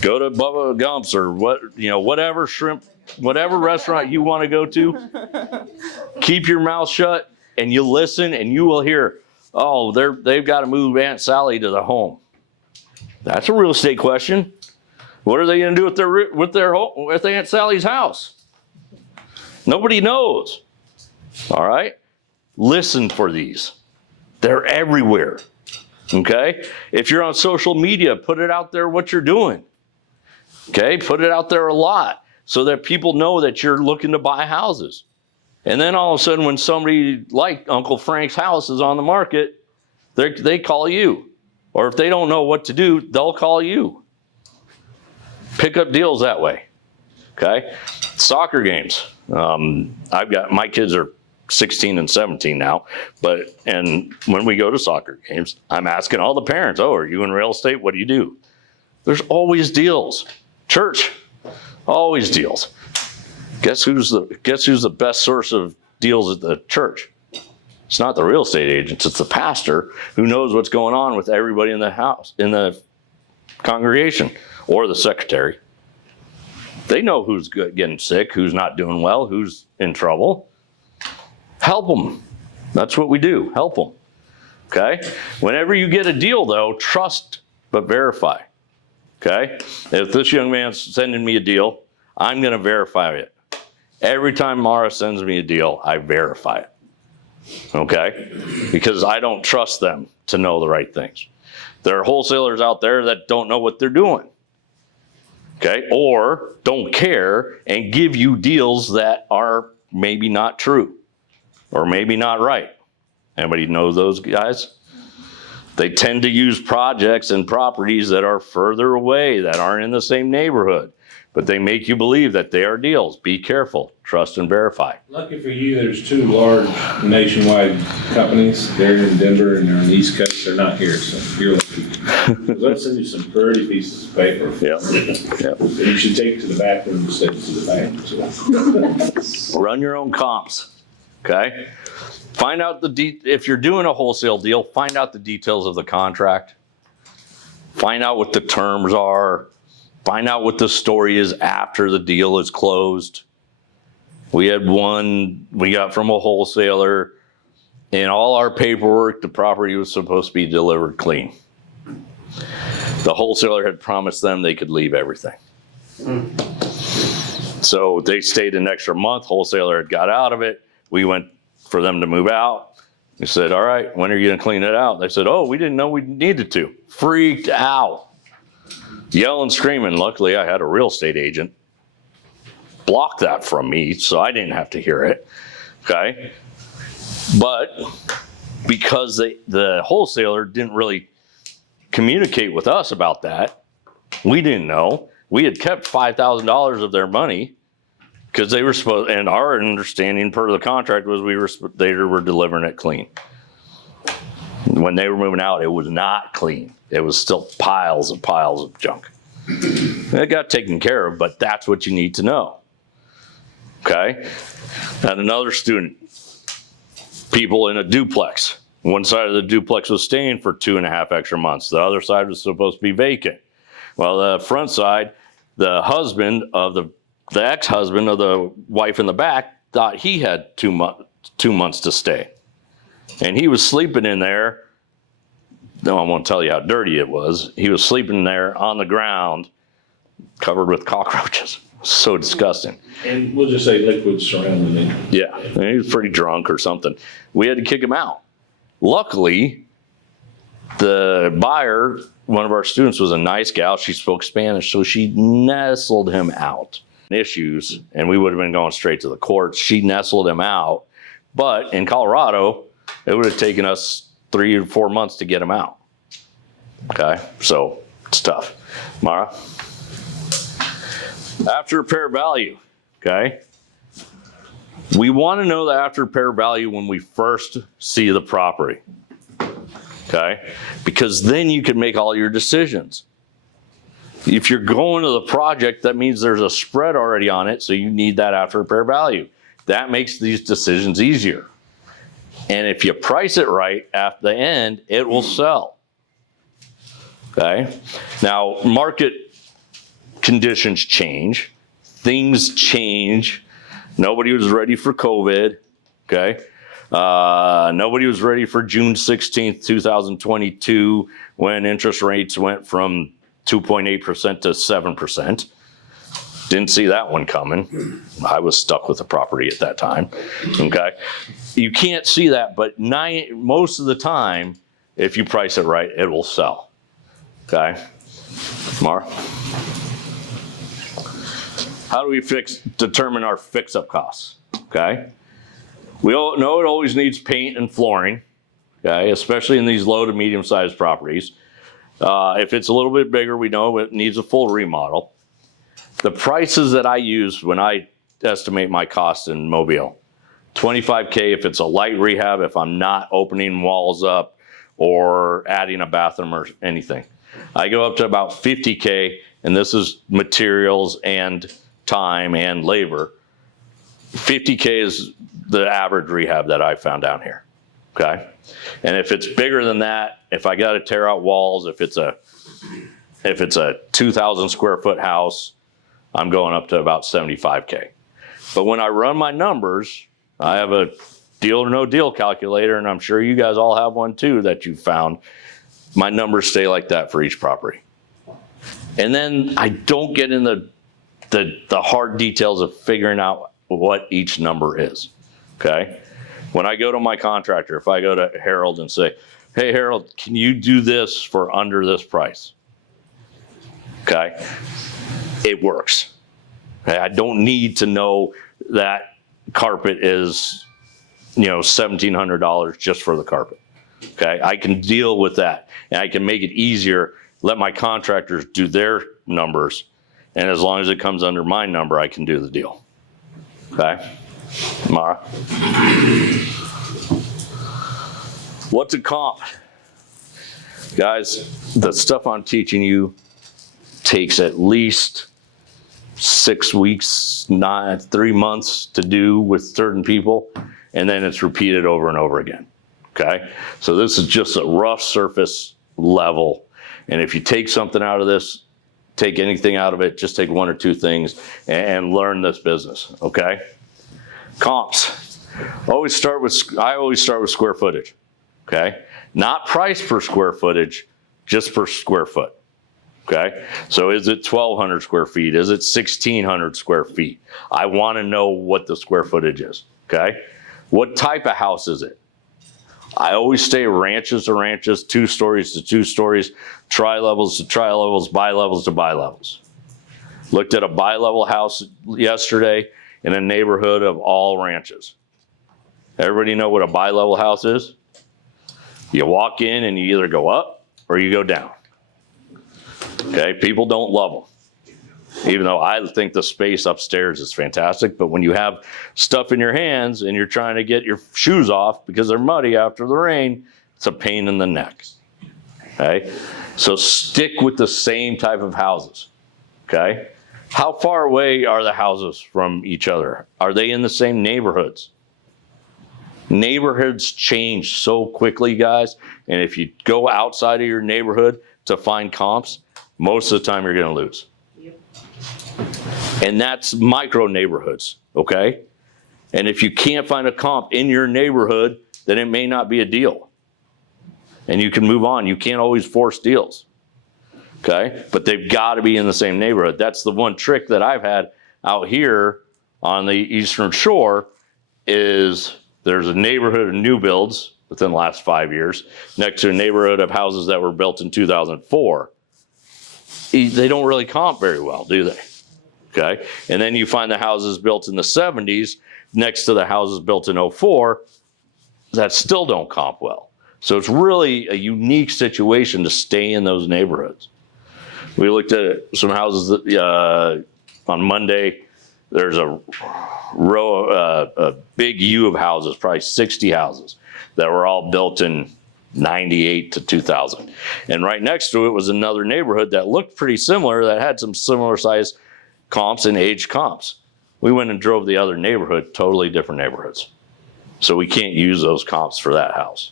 Go to Bubba Gump's or whatever shrimp, whatever restaurant you want to go to. Keep your mouth shut and you listen and you will hear, oh, they've got to move Aunt Sally to the home. That's a real estate question. What are they going to do with Aunt Sally's house? Nobody knows. All right? Listen for these. They're everywhere. Okay? If you're on social media, put it out there what you're doing. Okay? Put it out there a lot so that people know that you're looking to buy houses. And then all of a sudden when somebody like Uncle Frank's house is on the market, they call you. Or if they don't know what to do, they'll call you. Pick up deals that way. Okay? Soccer games. My kids are 16 and 17 now, and when we go to soccer games, I'm asking all the parents, oh, are you in real estate? What do you do? There's always deals. Church, always deals. Guess who's the best source of deals at the church? It's not the real estate agents, it's the pastor who knows what's going on with everybody in the house, in the congregation, or the secretary. They know who's getting sick, who's not doing well, who's in trouble. Help them. That's what we do. Help them. Okay? Whenever you get a deal, though, trust but verify. Okay? If this young man's sending me a deal, I'm going to verify it. Every time Mara sends me a deal, I verify it. Okay? Because I don't trust them to know the right things. There are wholesalers out there that don't know what they're doing. Okay? Or don't care and give you deals that are maybe not true. Or maybe not right. Anybody know those guys? They tend to use projects and properties that are further away, that aren't in the same neighborhood. but they make you believe that they are deals. Be careful, trust and verify. Lucky for you, there's 2 large nationwide companies. They're in Denver and they're on the East Coast. They're not here, so you're lucky. Let's send you some pretty pieces of paper. Yep. That you should take to the bathroom instead of to the bank. So. Run your own comps, okay? Find out if you're doing a wholesale deal, find out the details of the contract. Find out what the terms are. Find out what the story is after the deal is closed. We had one we got from a wholesaler. In all our paperwork, the property was supposed to be delivered clean. The wholesaler had promised them they could leave everything. So they stayed an extra month. Wholesaler had got out of it. We went for them to move out. We said, all right, when are you gonna clean it out? They said, oh, we didn't know we needed to. Freaked out. Yelling, screaming. Luckily, I had a real estate agent block that from me, so I didn't have to hear it, okay? But because the wholesaler didn't really communicate with us about that, we didn't know. We had kept $5,000 of their money because they were supposed, and our understanding per the contract was they were delivering it clean. When they were moving out, it was not clean. It was still piles of junk. It got taken care of, but that's what you need to know. Okay? Had another student, people in a duplex. One side of the duplex was staying for 2.5 extra months. The other side was supposed to be vacant. Well, the front side, the husband of the ex-husband of the wife in the back thought he had 2 months to stay. And he was sleeping in there. No, I won't tell you how dirty it was. He was sleeping there on the ground, covered with cockroaches. So disgusting. And we'll just say liquid surrounding it. Yeah, and he was pretty drunk or something. We had to kick him out. Luckily, the buyer, one of our students, was a nice gal. She spoke Spanish, so she nestled him out. Issues, and we would have been going straight to the courts. She nestled him out. But in Colorado, it would have taken us 3 or 4 months to get him out. Okay, so it's tough. Mara? After repair value, okay? We want to know the after repair value when we first see the property, okay? Because then you can make all your decisions. If you're going to the project, that means there's a spread already on it, so you need that after repair value. That makes these decisions easier. And if you price it right at the end, it will sell. Okay? Now, market conditions change. Things change. Nobody was ready for COVID. Okay? Nobody was ready for June 16th, 2022, when interest rates went from 2.8% to 7%. Didn't see that one coming. I was stuck with the property at that time. Okay? You can't see that, but most of the time, if you price it right, it will sell. Okay? Mara? How do we determine our fix-up costs? Okay? We all know it always needs paint and flooring, okay, especially in these low to medium-sized properties. If it's a little bit bigger, we know it needs a full remodel. The prices that I use when I estimate my costs in Mobile, $25K if it's a light rehab, if I'm not opening walls up or adding a bathroom or anything. I go up to about $50K, and this is materials and time and labor. $50K is the average rehab that I found down here, okay? And if it's bigger than that, if I got to tear out walls, if it's a 2,000 square foot house, I'm going up to about $75K. But when I run my numbers, I have a deal or no deal calculator, and I'm sure you guys all have one too that you found. My numbers stay like that for each property. And then I don't get in the hard details of figuring out what each number is, okay? When I go to my contractor, if I go to Harold and say, hey, Harold, can you do this for under this price? Okay, it works. Okay? I don't need to know that carpet is, $1,700 just for the carpet. Okay, I can deal with that, and I can make it easier, let my contractors do their numbers, And as long as it comes under my number, I can do the deal. Okay? Mara? What's a comp? Guys, the stuff I'm teaching you takes at least 6 weeks, 3 months to do with certain people, and then it's repeated over and over again. Okay? So this is just a rough surface level. And if you take something out of this, take anything out of it, just take 1 or 2 things and learn this business. Okay? Comps. I always start with square footage. Okay? Not price per square footage, just per square foot. Okay? So is it 1,200 square feet? Is it 1,600 square feet? I want to know what the square footage is. Okay? What type of house is it? I always say ranches to ranches, 2 stories to 2 stories, tri-levels to tri-levels, bi-levels to bi-levels. Looked at a bi-level house yesterday in a neighborhood of all ranches. Everybody know what a bi-level house is? You walk in and you either go up or you go down. Okay, people don't love them. Even though I think the space upstairs is fantastic, but when you have stuff in your hands and you're trying to get your shoes off because they're muddy after the rain, it's a pain in the neck. Okay, so stick with the same type of houses. Okay, how far away are the houses from each other? Are they in the same neighborhoods? Neighborhoods change so quickly, guys, and if you go outside of your neighborhood to find comps, most of the time you're going to lose. And that's micro neighborhoods, okay? And if you can't find a comp in your neighborhood, then it may not be a deal. And you can move on. You can't always force deals, okay? But they've got to be in the same neighborhood. That's the one trick that I've had out here on the Eastern Shore is there's a neighborhood of new builds within the last 5 years next to a neighborhood of houses that were built in 2004. They don't really comp very well, do they? Okay, and then you find the houses built in the 70s next to the houses built in 04 that still don't comp well. So it's really a unique situation to stay in those neighborhoods. We looked at some houses that, on Monday. There's a big U of houses, probably 60 houses that were all built in 98 to 2000. And right next to it was another neighborhood that looked pretty similar that had some similar size comps and age comps. We went and drove the other neighborhood, totally different neighborhoods. So we can't use those comps for that house.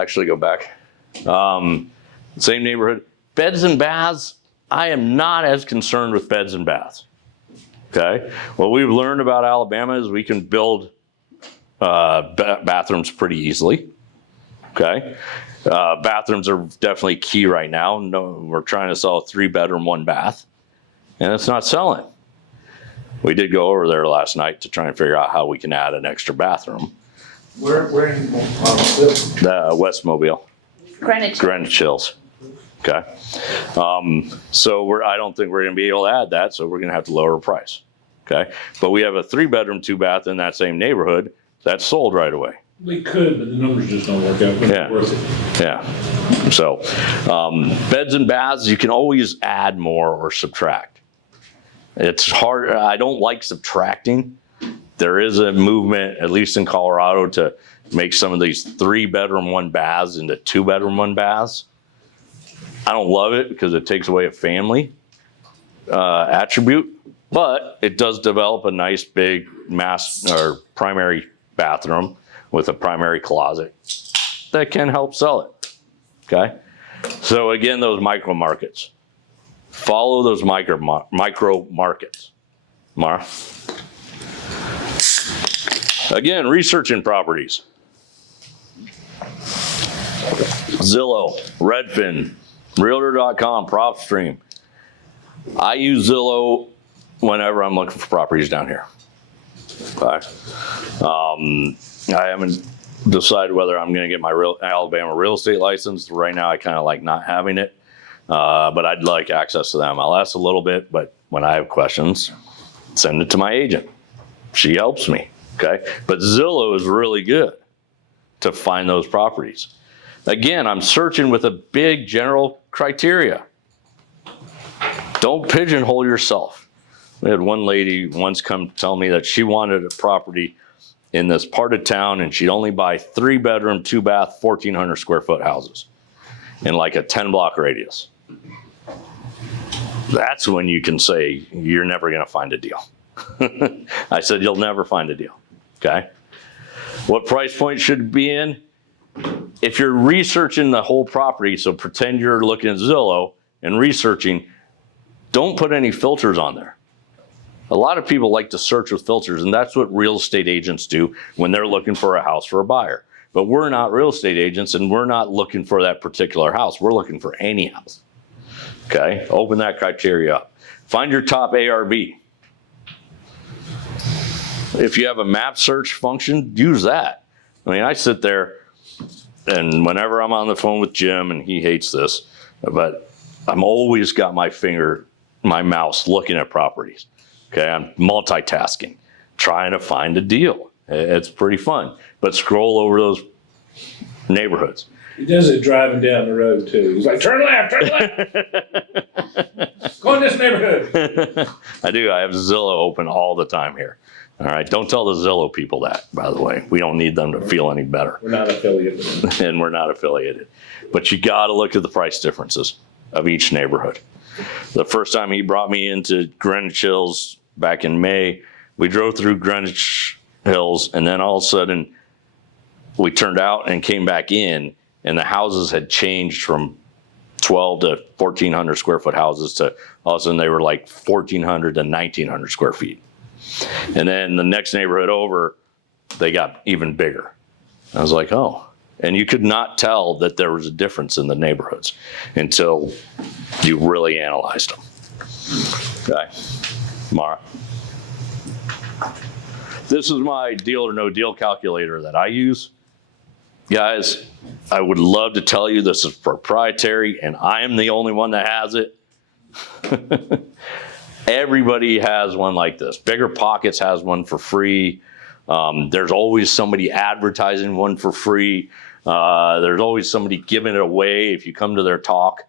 Actually go back. Same neighborhood. Beds and baths, I am not as concerned with beds and baths. Okay? What we've learned about Alabama is we can build bathrooms pretty easily. Okay? Bathrooms are definitely key right now. No, we're trying to sell a 3-bedroom, 1 bath, and it's not selling. We did go over there last night to try and figure out how we can add an extra bathroom. Where in West Mobile. Greenwich Hills. Okay. So I don't think we're going to be able to add that, so we're going to have to lower the price. Okay. But we have a 3-bedroom, 2-bath in that same neighborhood that's sold right away. We could, but the numbers just don't work out. It's Yeah. worth it. Yeah. So, beds and baths, you can always add more or subtract. It's hard. I don't like subtracting. There is a movement, at least in Colorado, to make some of these 3-bedroom, 1 baths into 2-bedroom, 1 baths. I don't love it because it takes away a family attribute, but it does develop a nice big primary bathroom with a primary closet that can help sell it. Okay? So again, those micro markets. Follow those micro markets. Mara? Again, researching properties. Zillow, Redfin, Realtor.com, PropStream. I use Zillow whenever I'm looking for properties down here. Okay. I haven't decided whether I'm going to get my Alabama real estate license. Right now, I kind of like not having it, but I'd like access to the MLS a little bit. But when I have questions, send it to my agent. She helps me. Okay. But Zillow is really good to find those properties. Again, I'm searching with a big general criteria. Don't pigeonhole yourself. We had one lady once come tell me that she wanted a property in this part of town and she'd only buy 3-bedroom, 2-bath, 1,400 square foot houses in like a 10-block radius. That's when you can say you're never going to find a deal. I said, you'll never find a deal. Okay. What price point should it be in? If you're researching the whole property, so pretend you're looking at Zillow and researching, don't put any filters on there. A lot of people like to search with filters, and that's what real estate agents do when they're looking for a house for a buyer. But we're not real estate agents, and we're not looking for that particular house. We're looking for any house. Okay, open that criteria up. Find your top ARV. If you have a map search function, use that. I mean, I sit there, and whenever I'm on the phone with Jim, and he hates this, but I'm always got my mouse looking at properties. Okay, I'm multitasking, trying to find a deal. It's pretty fun, but scroll over those neighborhoods. He does it driving down the road too. He's like, turn left, turn left. Go in this neighborhood. I do. I have Zillow open all the time here. All right. Don't tell the Zillow people that, by the way. We don't need them to feel any better. We're not affiliated. And we're not affiliated. But you got to look at the price differences of each neighborhood. The first time he brought me into Greenwich Hills back in May, we drove through Greenwich Hills, and then all of a sudden we turned out and came back in, and the houses had changed from 12 to 1,400 square foot houses to all of a sudden they were like 1,400 to 1,900 square feet. And then the next neighborhood over, they got even bigger. I was like, oh. And you could not tell that there was a difference in the neighborhoods until you really analyzed them. Okay, Mara. This is my deal or no deal calculator that I use. Guys, I would love to tell you this is proprietary and I am the only one that has it. Everybody has one like this. Bigger Pockets has one for free. There's always somebody advertising one for free. There's always somebody giving it away if you come to their talk.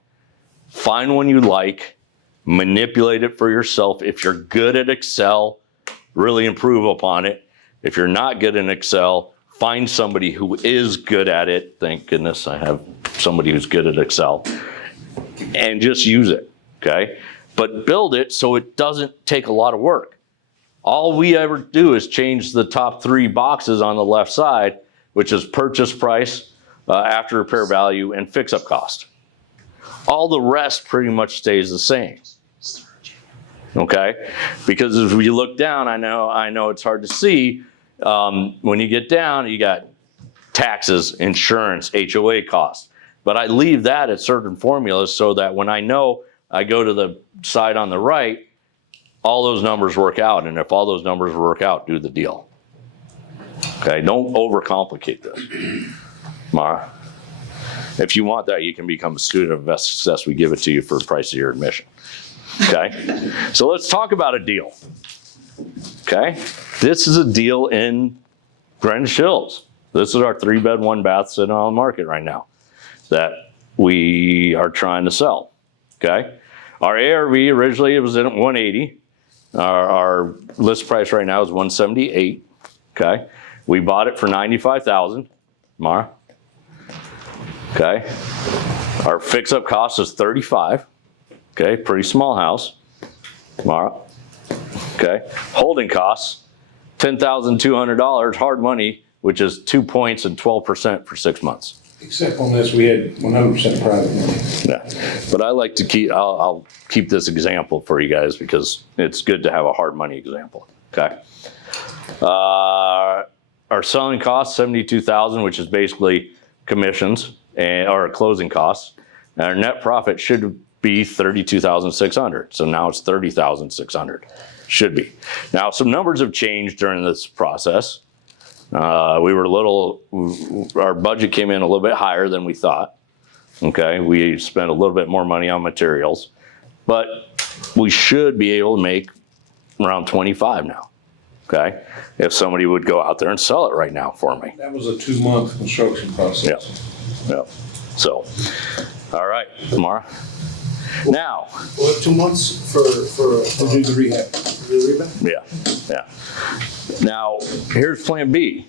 Find one you like, manipulate it for yourself. If you're good at Excel, really improve upon it. If you're not good in Excel, find somebody who is good at it. Thank goodness I have somebody who's good at Excel. And just use it, okay? But build it so it doesn't take a lot of work. All we ever do is change the top 3 boxes on the left side, which is purchase price, after repair value, and fix-up cost. All the rest pretty much stays the same. Okay? Because as we look down, I know it's hard to see. When you get down, you got taxes, insurance, HOA costs. But I leave that at certain formulas so that when I know I go to the side on the right, all those numbers work out. And if all those numbers work out, do the deal. Okay, don't overcomplicate this. Mara, if you want that, you can become a student of Invest Success. We give it to you for the price of your admission. Okay, so let's talk about a deal. Okay, this is a deal in Greenwich Hills. This is our 3-bed, 1-bath sitting on the market right now that we are trying to sell. Okay, our ARV originally it was in at 180. Our list price right now is 178. Okay, we bought it for $95,000. Mara. Okay, our fix-up cost is $35,000. Okay, pretty small house. Mara. Okay, holding costs $10,200, hard money, which is 2 points and 12% for 6 months. Except on this, we had 100% private money. Yeah, but I like to keep. I'll keep this example for you guys because it's good to have a hard money example. Okay. Our selling costs $72,000, which is basically commissions and our closing costs. And our net profit should be $32,600. So now it's $30,600. Should be. Now some numbers have changed during this process. Our budget came in a little bit higher than we thought. Okay, we spent a little bit more money on materials, but we should be able to make around 25 now. Okay, if somebody would go out there and sell it right now for me. That was a 2-month construction process. Yeah. So, all right, Mara. Now, Well, 2 months for To do the rehab. the rehab? yeah. Now, here's plan B,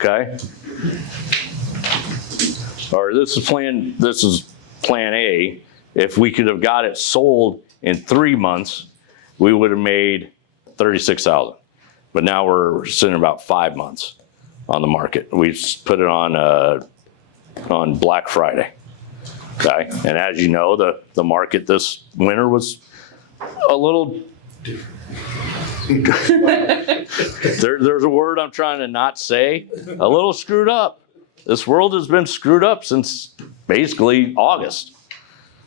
okay? Or this is plan A. If we could have got it sold in 3 months, we would have made $36,000. But now we're sitting about 5 months on the market. We put it on Black Friday. Okay, and as you know, the market this winter was a little. There's a word I'm trying to not say. A little screwed up. This world has been screwed up since basically August.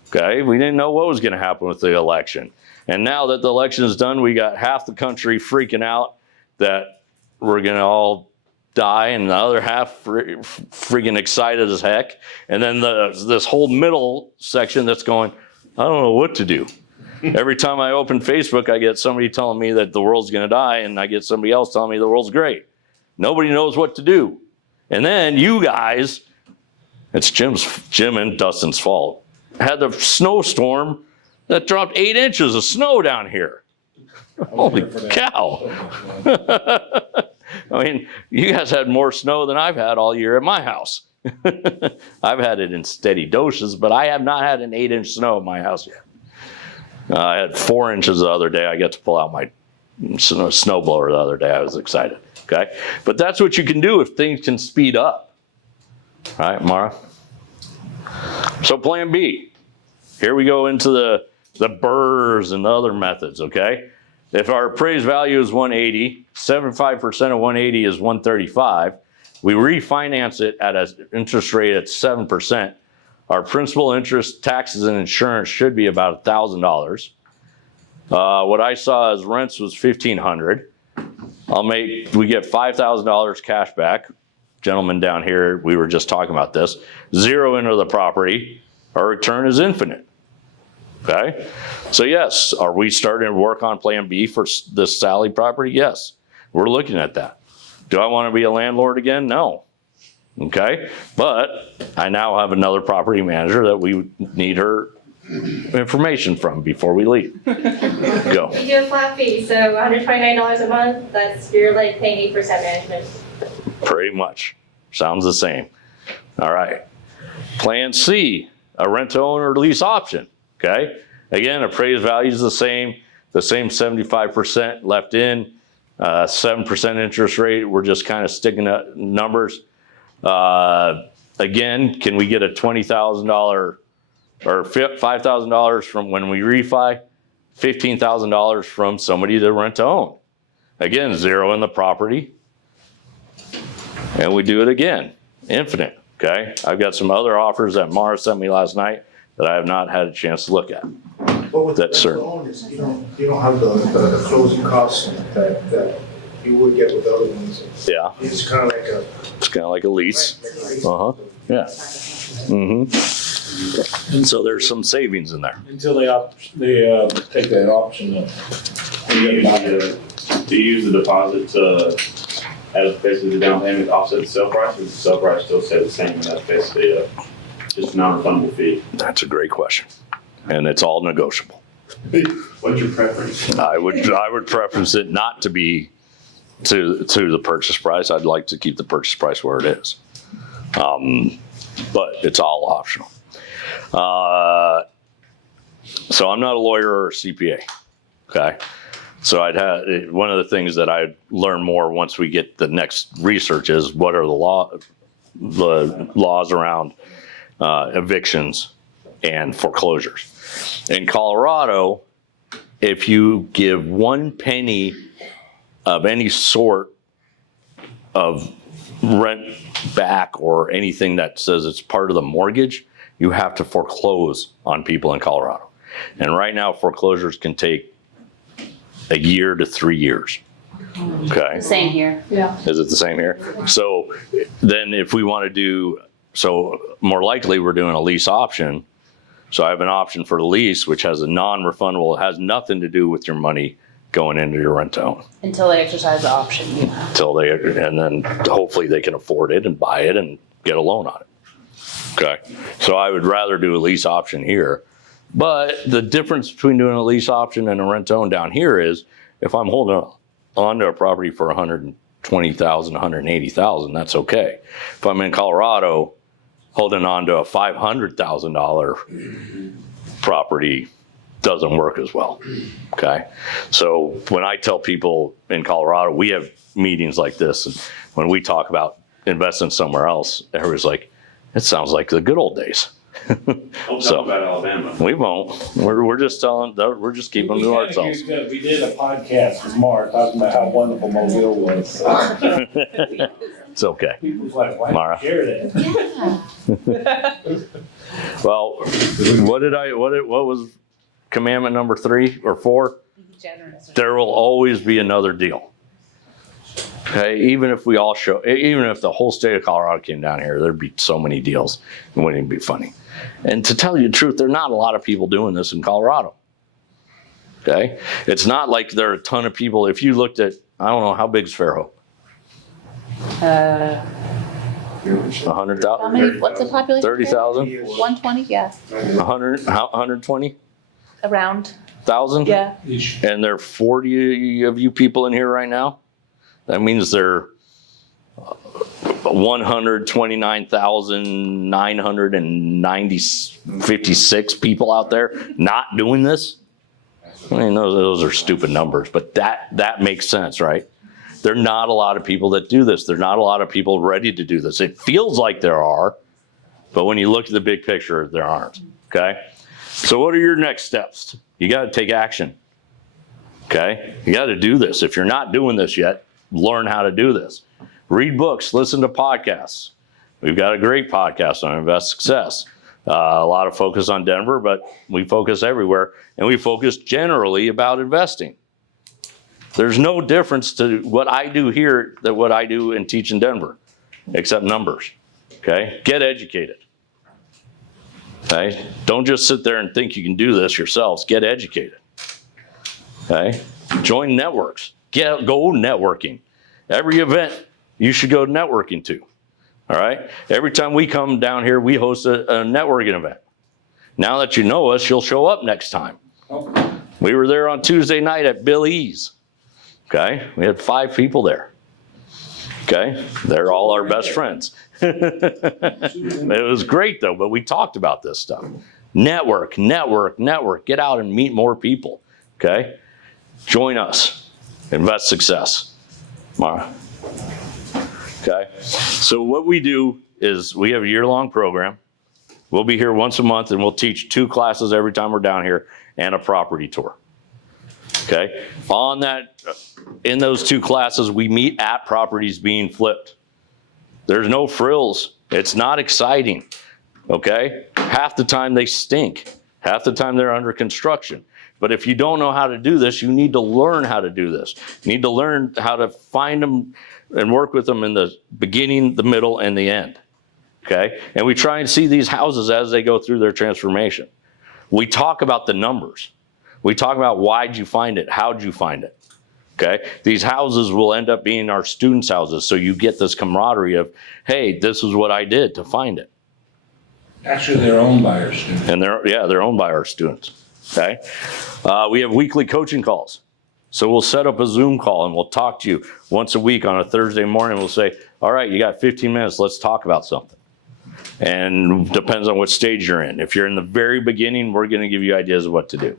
Okay, we didn't know what was going to happen with the election, and now that the election is done, we got half the country freaking out that we're going to all die, and the other half freaking excited as heck. And then this whole middle section that's going, I don't know what to do. Every time I open Facebook, I get somebody telling me that the world's going to die, and I get somebody else telling me the world's great. Nobody knows what to do. And then you guys, it's Jim and Dustin's fault, had the snowstorm that dropped 8 inches of snow down here. Holy cow. I mean, you guys had more snow than I've had all year at my house. I've had it in steady doses, but I have not had an 8-inch snow at my house yet. I had 4 inches the other day. I got to pull out my snow blower the other day. I was excited. Okay, but that's what you can do if things can speed up. All right, Mara. So plan B. Here we go into the burrs and the other methods. Okay. If our appraised value is 180, 75% of 180 is 135. We refinance it at an interest rate at 7%. Our principal, interest, taxes, and insurance should be about $1,000. What I saw as rents was $1,500. We get $5,000 cash back. Gentlemen down here, we were just talking about this. 0 into the property. Our return is infinite. Okay, so yes, are we starting to work on plan B for this Sally property? Yes, we're looking at that. Do I want to be a landlord again? No. Okay, but I now have another property manager that we need her information from before we leave. Go. We do a flat fee, so $129 a month, that's, you're like paying 8% management. Pretty much. Sounds the same. All right. Plan C, a rent-to-own or lease option. Okay, again, appraised value is the same 75% left in, 7% interest rate. We're just kind of sticking at numbers. Again, can we get a $20,000 or $5,000 from when we refi? $15,000 from somebody to rent to own. Again, 0 in the property. And we do it again, infinite. Okay, I've got some other offers that Mara sent me last night that I have not had a chance to look at. But with That's certain. Is you don't have the closing costs that you would get with the other ones. Yeah. It's kind of like a lease. Yeah. Mm-hmm. And so there's some savings in there. Until they take that option up. Do you use the deposit to, as basically the down payment to offset the sale price, or does the sale price still stay the same, and that's basically just a non-refundable fee? That's a great question, and it's all negotiable. What's your preference? I would preference it not to be to the purchase price. I'd like to keep the purchase price where it is, but it's all optional. So I'm not a lawyer or a CPA. Okay, so one of the things that I'd learn more once we get the next research is what are the laws around evictions and foreclosures. In Colorado, if you give 1 penny of any sort of rent back or anything that says it's part of the mortgage, you have to foreclose on people in Colorado. And right now, foreclosures can take a year to 3 years. Okay. Same here. Yeah. Is it the same here? So then if we want to do, so more likely we're doing a lease option. So I have an option for the lease, which has a non-refundable, it has nothing to do with your money going into your rent to own. Until they exercise the option. And then hopefully they can afford it and buy it and get a loan on it. Okay. So I would rather do a lease option here But the difference between doing a lease option and a rent own down here is if I'm holding on to a property for $120,000, $180,000, that's okay. If I'm in Colorado holding on to a $500,000 property, doesn't work as well. Okay. So when I tell people in Colorado, we have meetings like this, and when we talk about investing somewhere else, everybody's like, it sounds like the good old days. Don't talk about Alabama. We won't. We're just telling, we're just keeping them to ourselves. We did a podcast with Mara talking about how wonderful Mobile was. It's okay. People's like, why Mara. share that? Well, what was commandment number 3 or 4? There will always be another deal. Okay, even if the whole state of Colorado came down here, there'd be so many deals. It wouldn't even be funny. And to tell you the truth, there are not a lot of people doing this in Colorado. Okay, it's not like there are a ton of people. If you looked at, I don't know, how big's Fairhope? 100,000. How many, what's the population? 30,000. 120, yeah. 120,000. Around. Yeah. And there are 40 of you people in here right now. That means there are 129,956 people out there not doing this. I mean, those are stupid numbers, but that makes sense, right? There are not a lot of people that do this. There are not a lot of people ready to do this. It feels like there are, but when you look at the big picture, there aren't, okay? So what are your next steps? You got to take action, okay? You got to do this. If you're not doing this yet, learn how to do this. Read books, listen to podcasts. We've got a great podcast on Invest Success. A lot of focus on Denver, but we focus everywhere, and we focus generally about investing. There's no difference to what I do here than what I do and teach in Denver, except numbers, okay? Get educated, okay? Don't just sit there and think you can do this yourselves. Get educated, okay? Join networks. Go networking. Every event you should go networking to, all right? Every time we come down here, we host a networking event. Now that you know us, you'll show up next time. We were there on Tuesday night at Bill E's. Okay, we had 5 people there. Okay, they're all our best friends. It was great though, but we talked about this stuff. Network. Get out and meet more people. Okay, join us. Invest Success. Mara. Okay, so what we do is we have a year-long program. We'll be here once a month and we'll teach 2 classes every time we're down here and a property tour. Okay, in those 2 classes, we meet at properties being flipped. There's no frills. It's not exciting. Okay, half the time they stink. Half the time they're under construction. But if you don't know how to do this, you need to learn how to do this. You need to learn how to find them and work with them in the beginning, the middle, and the end. Okay, and we try and see these houses as they go through their transformation. We talk about the numbers. We talk about why'd you find it, how'd you find it, okay? These houses will end up being our students' houses, so you get this camaraderie of, hey, this is what I did to find it. Actually, they're owned by our students. And they're owned by our students, okay? We have weekly coaching calls. So we'll set up a Zoom call and we'll talk to you once a week on a Thursday morning. We'll say, all right, you got 15 minutes, let's talk about something. And depends on what stage you're in. If you're in the very beginning, we're going to give you ideas of what to do.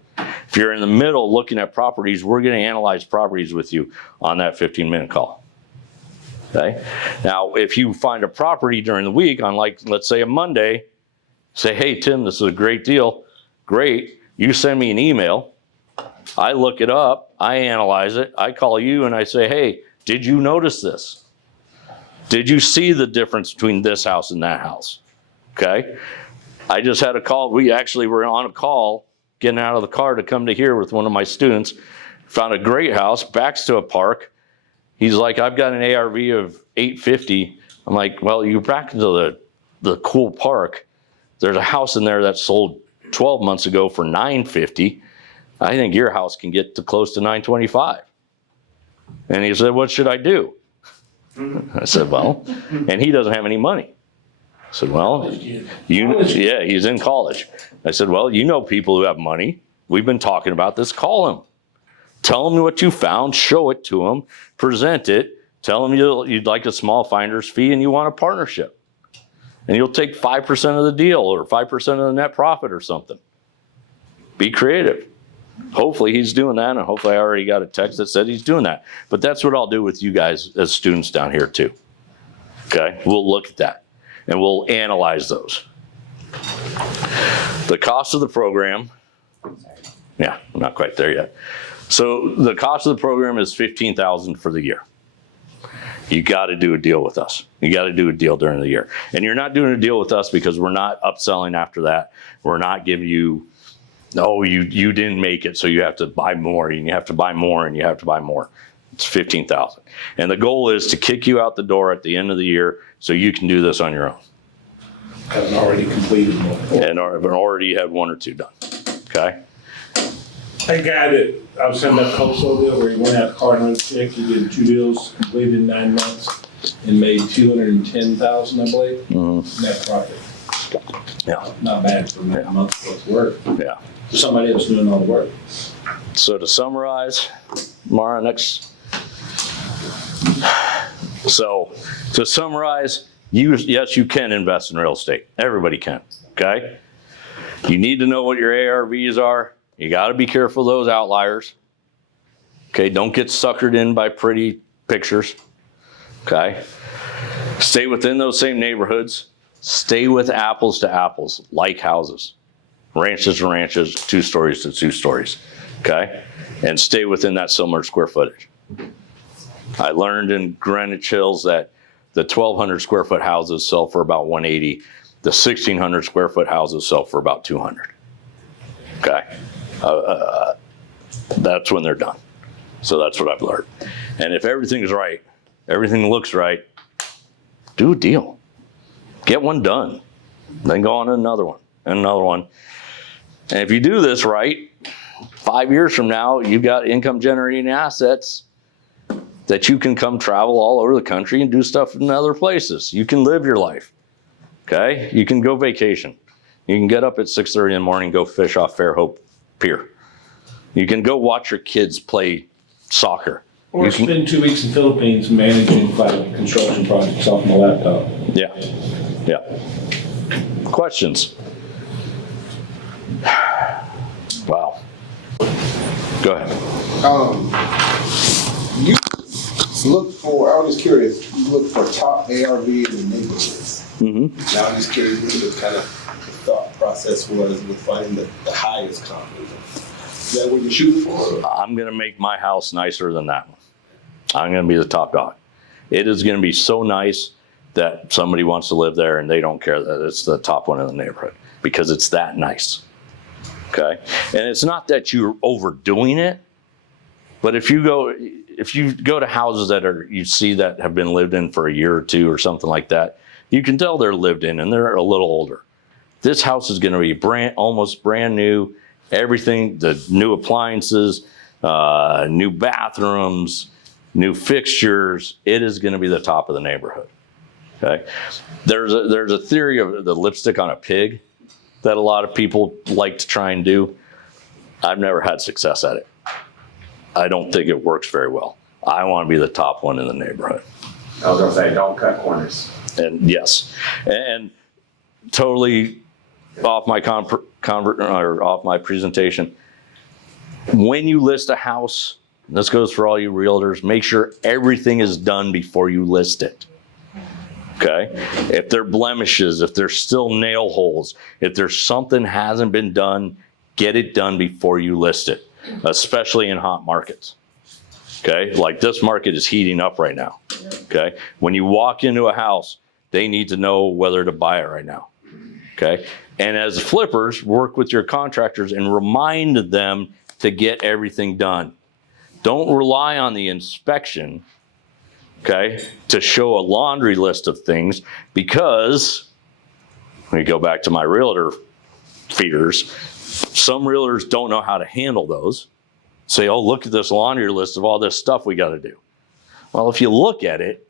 If you're in the middle looking at properties, we're going to analyze properties with you on that 15-minute call. Okay? Now, if you find a property during the week on, like, let's say a Monday, say, hey, Tim, this is a great deal. Great. You send me an email. I look it up. I analyze it. I call you and I say, hey, did you notice this? Did you see the difference between this house and that house? Okay. I just had a call. We actually were on a call getting out of the car to come to here with one of my students. Found a great house, backs to a park. He's like, I've got an ARV of 850. I'm like, well, you're back to the cool park. There's a house in there that sold 12 months ago for 950. I think your house can get to close to 925. And he said, what should I do? I said, well, and he doesn't have any money. I said, well, yeah, he's in college. I said, well, you know people who have money. We've been talking about this. Call him. Tell him what you found. Show it to him. Present it. Tell him you'd like a small finder's fee and you want a partnership. And you'll take 5% of the deal or 5% of the net profit or something. Be creative. Hopefully he's doing that, and hopefully I already got a text that said he's doing that. But that's what I'll do with you guys as students down here too. Okay, we'll look at that and we'll analyze those. The cost of the program, yeah, I'm not quite there yet. So the cost of the program is $15,000 for the year. You got to do a deal with us. You got to do a deal during the year. And you're not doing a deal with us because we're not upselling after that. We're not giving you, oh, you didn't make it, so you have to buy more, and you have to buy more, and you have to buy more. It's $15,000. And the goal is to kick you out the door at the end of the year so you can do this on your own. I've already completed one. And I've already had one or two done. Okay? That guy that I was sending that wholesale deal where he went out car and wrote a check, he did 2 deals, completed in 9 months, and made $210,000, I believe, net profit. Yeah. Not bad for 9 months worth of work. Yeah. Somebody else doing all the work. So to summarize, Mara, next. So to summarize, yes, you can invest in real estate. Everybody can, okay? You need to know what your ARVs are. You got to be careful of those outliers. Okay, don't get suckered in by pretty pictures. Okay, stay within those same neighborhoods. Stay with apples to apples, like houses, ranches to ranches, 2 stories to 2 stories. Okay, and stay within that similar square footage. I learned in Greenwich Hills that the 1,200 square foot houses sell for about $180. The 1,600 square foot houses sell for about $200. Okay. That's when they're done. So that's what I've learned. And if everything's right, everything looks right, do a deal. Get one done. Then go on to another one and another one. And if you do this right, 5 years from now, you've got income generating assets that you can come travel all over the country and do stuff in other places. You can live your life. Okay? You can go vacation. You can get up at 6:30 in the morning, go fish off Fairhope Pier. You can go watch your kids play soccer. Or spend 2 weeks in Philippines managing 5 construction projects off my laptop. Yeah. Yeah. Questions? Wow. Go ahead. You look for, I was just curious, you look for top ARV in the neighborhoods. Now I'm just curious what kind of thought process was with finding the highest comp. Is that what you're shooting for? I'm going to make my house nicer than that one. I'm going to be the top dog. It is going to be so nice that somebody wants to live there and they don't care that it's the top one in the neighborhood because it's that nice. Okay? And it's not that you're overdoing it, but if you go to houses that you see that have been lived in for a year or 2 or something like that, you can tell they're lived in and they're a little older. This house is going to be almost brand new. Everything, the new appliances, new bathrooms, new fixtures. It is going to be the top of the neighborhood. Okay. There's a theory of the lipstick on a pig that a lot of people like to try and do. I've never had success at it. I don't think it works very well. I want to be the top one in the neighborhood. I was gonna say, don't cut corners. And yes, and totally off my off my presentation. When you list a house, this goes for all you realtors, make sure everything is done before you list it. Okay? If there are blemishes, if there's still nail holes, if there's something hasn't been done, get it done before you list it, especially in hot markets. Okay? Like this market is heating up right now. Okay? When you walk into a house, they need to know whether to buy it right now. Okay? And as flippers, work with your contractors and remind them to get everything done. Don't rely on the inspection, okay, to show a laundry list of things because, let me go back to my realtor feeders, some realtors don't know how to handle those. Say, oh, look at this laundry list of all this stuff we got to do. Well, if you look at it,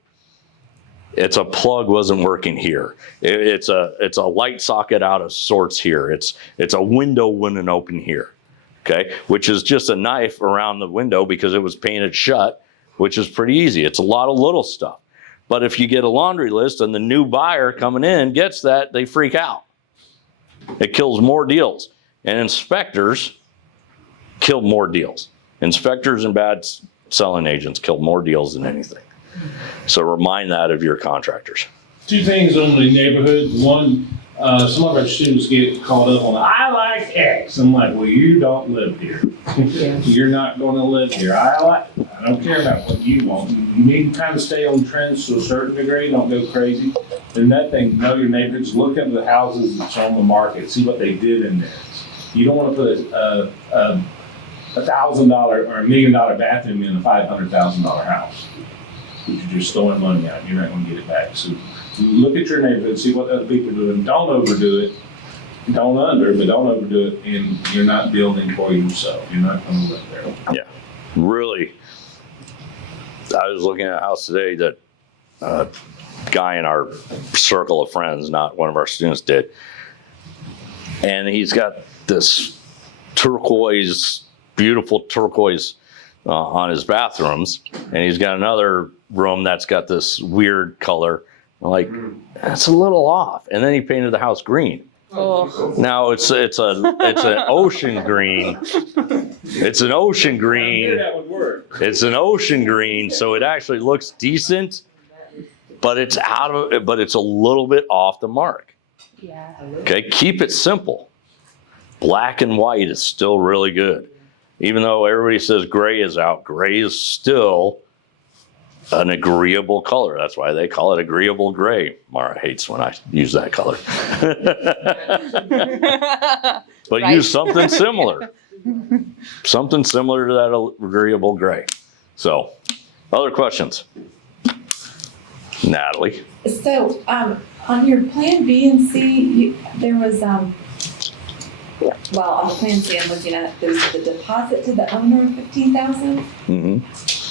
It's a plug wasn't working here. It's a light socket out of sorts here. It's a window wouldn't open here. Okay, which is just a knife around the window because it was painted shut, which is pretty easy. It's a lot of little stuff. But if you get a laundry list and the new buyer coming in gets that, they freak out. It kills more deals. And inspectors kill more deals. Inspectors and bad selling agents kill more deals than anything. So remind that of your contractors. Two things on the neighborhood. One, some of our students get caught up on, I like X. I'm like, well, you don't live here. You're not going to live here. I don't care about what you want. You need to kind of stay on trends to a certain degree. Don't go crazy. And that thing, know your neighborhoods. Look at the houses that's on the market. See what they did in there. You don't want to put a $1,000 or $1 million bathroom in a $500,000 house. You're just throwing money out. You're not going to get it back. So look at your neighborhood, see what other people are doing. Don't overdo it. Don't overdo it. And you're not building for yourself. You're not going to live there. Yeah, really. I was looking at a house today that a guy in our circle of friends, not one of our students, did. And he's got this turquoise, beautiful turquoise on his bathrooms. And he's got another room that's got this weird color. I'm like, that's a little off. And then he painted the house green. Oh. Now it's an ocean green. It's an ocean green. It's an ocean green, so it actually looks decent, but it's a little bit off the mark. Yeah. Okay, keep it simple. Black and white is still really good. Even though everybody says gray is out, gray is still an agreeable color. That's why they call it agreeable gray. Mara hates when I use that color. But Right. use something similar. Something similar to that agreeable gray. So, other questions? Natalie? So, on your Plan B and C, there was, on the Plan C I'm looking at, there's the deposit to the owner of $15,000. Mm-hmm.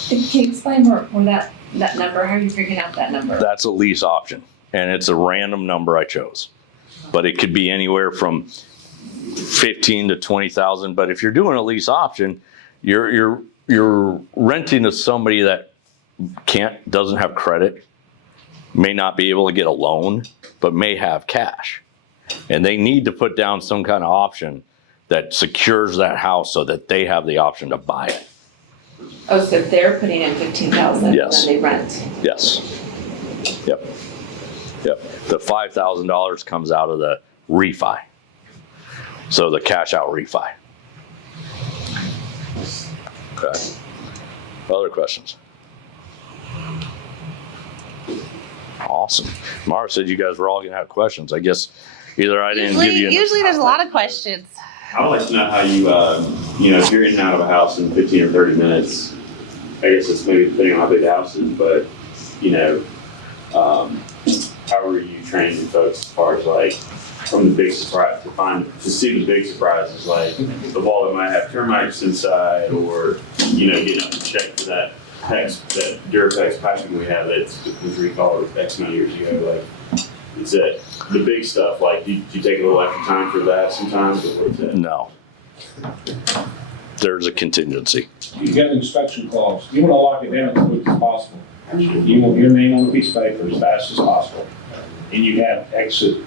Can you explain more that number? How are you figuring out that number? That's a lease option, and it's a random number I chose. But it could be anywhere from 15 to 20,000. But if you're doing a lease option, you're renting to somebody that doesn't have credit, may not be able to get a loan, but may have cash. And they need to put down some kind of option that secures that house so that they have the option to buy it. Oh, so they're putting in $15,000 Yes. and then they rent. Yes. Yep. The $5,000 comes out of the refi. So the cash out refi. Okay. Other questions? Awesome. Mara said you guys were all gonna have questions. I guess either I didn't give you. Usually there's a lot of questions. I would like to know how you, if you're in and out of a house in 15 or 30 minutes, I guess it's maybe depending on how big the house is, but, how are you training folks as far as like, from the big surprise to see the big surprises, like the ball that might have termites inside, or, getting up to check for that Durapex piping we have that was recalled X amount of years ago, like, is that the big stuff, like, do you take a little extra time for that sometimes, or is that? No. There's a contingency. You get an inspection clause. You want to lock it down as quick as possible. You want your name on a piece of paper as fast as possible. And you have exit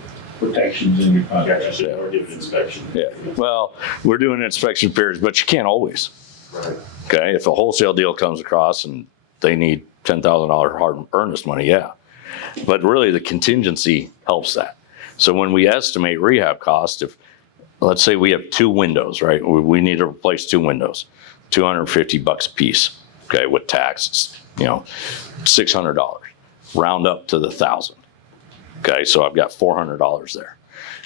protections in your contract. So we're doing an inspection. Yeah. Well, we're doing inspection periods, but you can't always. Right. Okay. If a wholesale deal comes across and they need $10,000 hard earnest money, yeah. But really the contingency helps that. So when we estimate rehab cost, if let's say we have 2 windows, right? We need to replace 2 windows, $250 a piece. Okay. With tax, $600, round up to the 1,000. Okay. So I've got $400 there.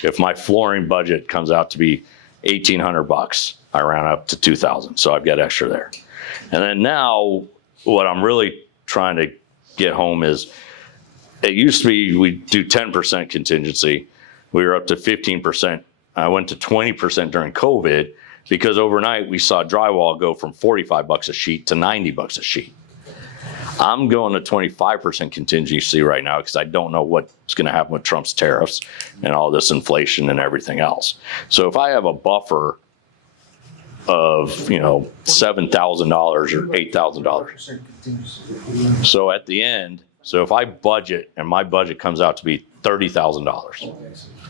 If my flooring budget comes out to be $1,800, I round up to 2,000. So I've got extra there. And then now what I'm really trying to get home is, it used to be we do 10% contingency. We were up to 15%. I went to 20% during COVID because overnight we saw drywall go from $45 a sheet to $90 a sheet. I'm going to 25% contingency right now because I don't know what's going to happen with Trump's tariffs and all this inflation and everything else. So if I have a buffer of, $7,000 or $8,000. So at the end, if I budget and my budget comes out to be $30,000,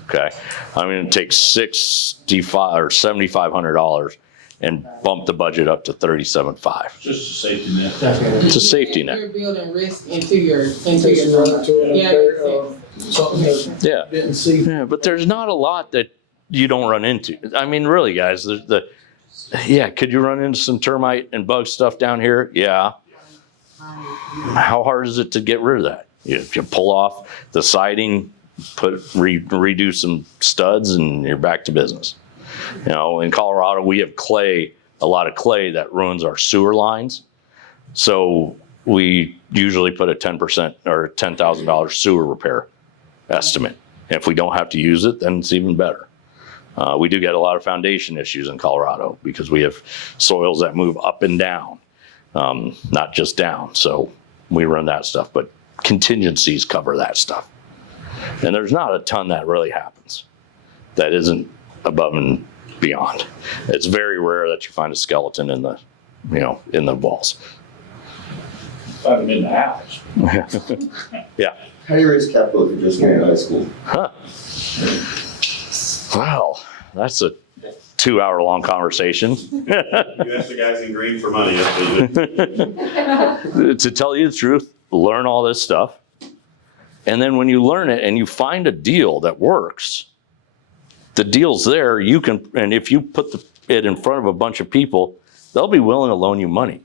okay, I'm going to take $6,500 or $7,500 and bump the budget up to $37,500. Just a safety net. It's a safety net. You're building risk into your Yeah. Yeah, but there's not a lot that you don't run into. I mean, really, guys, could you run into some termite and bug stuff down here? Yeah. How hard is it to get rid of that? You pull off the siding, redo some studs, and you're back to business. In Colorado, we have a lot of clay that ruins our sewer lines. So we usually put a 10% or $10,000 sewer repair estimate. If we don't have to use it, then it's even better. We do get a lot of foundation issues in Colorado because we have soils that move up and down, not just down. So we run that stuff, but contingencies cover that stuff. And there's not a ton that really happens that isn't above and beyond. It's very rare that you find a skeleton in the walls. Find them in the house. Yeah. How do you raise capital if you're just getting out of high school? Wow, that's a 2-hour-long conversation. You ask the guys in green for money. To tell you the truth, learn all this stuff. And then when you learn it and you find a deal that works, the deal's there, and if you put it in front of a bunch of people, they'll be willing to loan you money.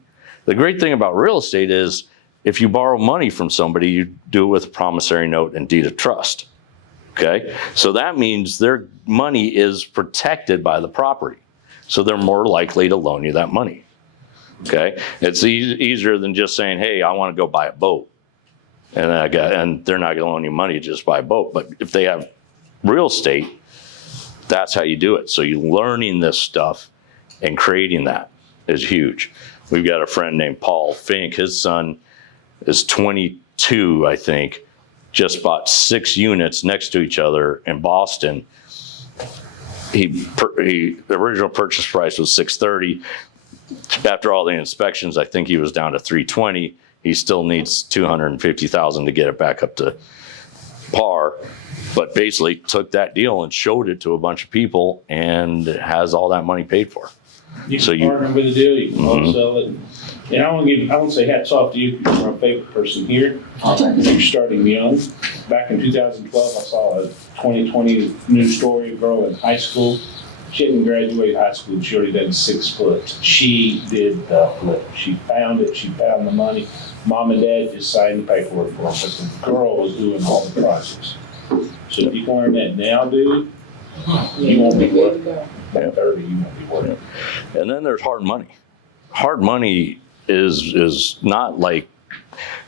The great thing about real estate is if you borrow money from somebody, you do it with a promissory note and deed of trust. Okay, so that means their money is protected by the property. So they're more likely to loan you that money. Okay, it's easier than just saying, hey, I want to go buy a boat. And they're not going to loan you money to just buy a boat. But if they have real estate, that's how you do it. So you learning this stuff and creating that is huge. We've got a friend named Paul Fink. His son is 22, I think. Just bought 6 units next to each other in Boston. The original purchase price was $630. After all the inspections, I think he was down to $320. He still needs $250,000 to get it back up to par. But basically took that deal and showed it to a bunch of people and has all that money paid for. You can partner with a deal, you can wholesale it. And I want to say hats off to you, because you're my favorite person here. You're starting young. Back in 2012, I saw a 2020 news story, a girl in high school. She hadn't graduated high school, she already done 6 flips. She did the flip. She found it, she found the money. Mom and dad just signed the paperwork for her, but the girl was doing all the projects. So if you can learn that now, dude, you won't be working. At 30, you won't be working. And then there's hard money. Hard money is not like,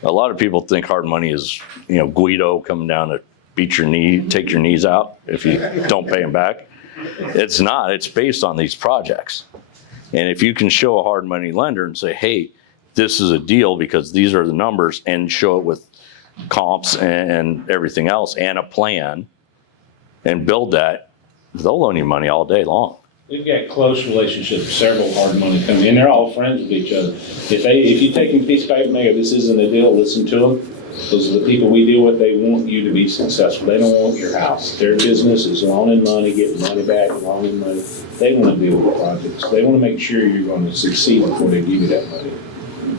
a lot of people think hard money is, Guido coming down to take your knees out if you don't pay him back. It's not. It's based on these projects. And if you can show a hard money lender and say, hey, this is a deal because these are the numbers, and show it with comps and everything else and a plan and build that, they'll loan you money all day long. We've got close relationships, several hard money coming in. They're all friends with each other. If you take a piece of paper and go, this isn't a deal, listen to them. Those are the people we deal with. They want you to be successful. They don't want your house. Their business is loaning money, getting money back, loaning money. They want to deal with projects. They want to make sure you're going to succeed before they give you that money.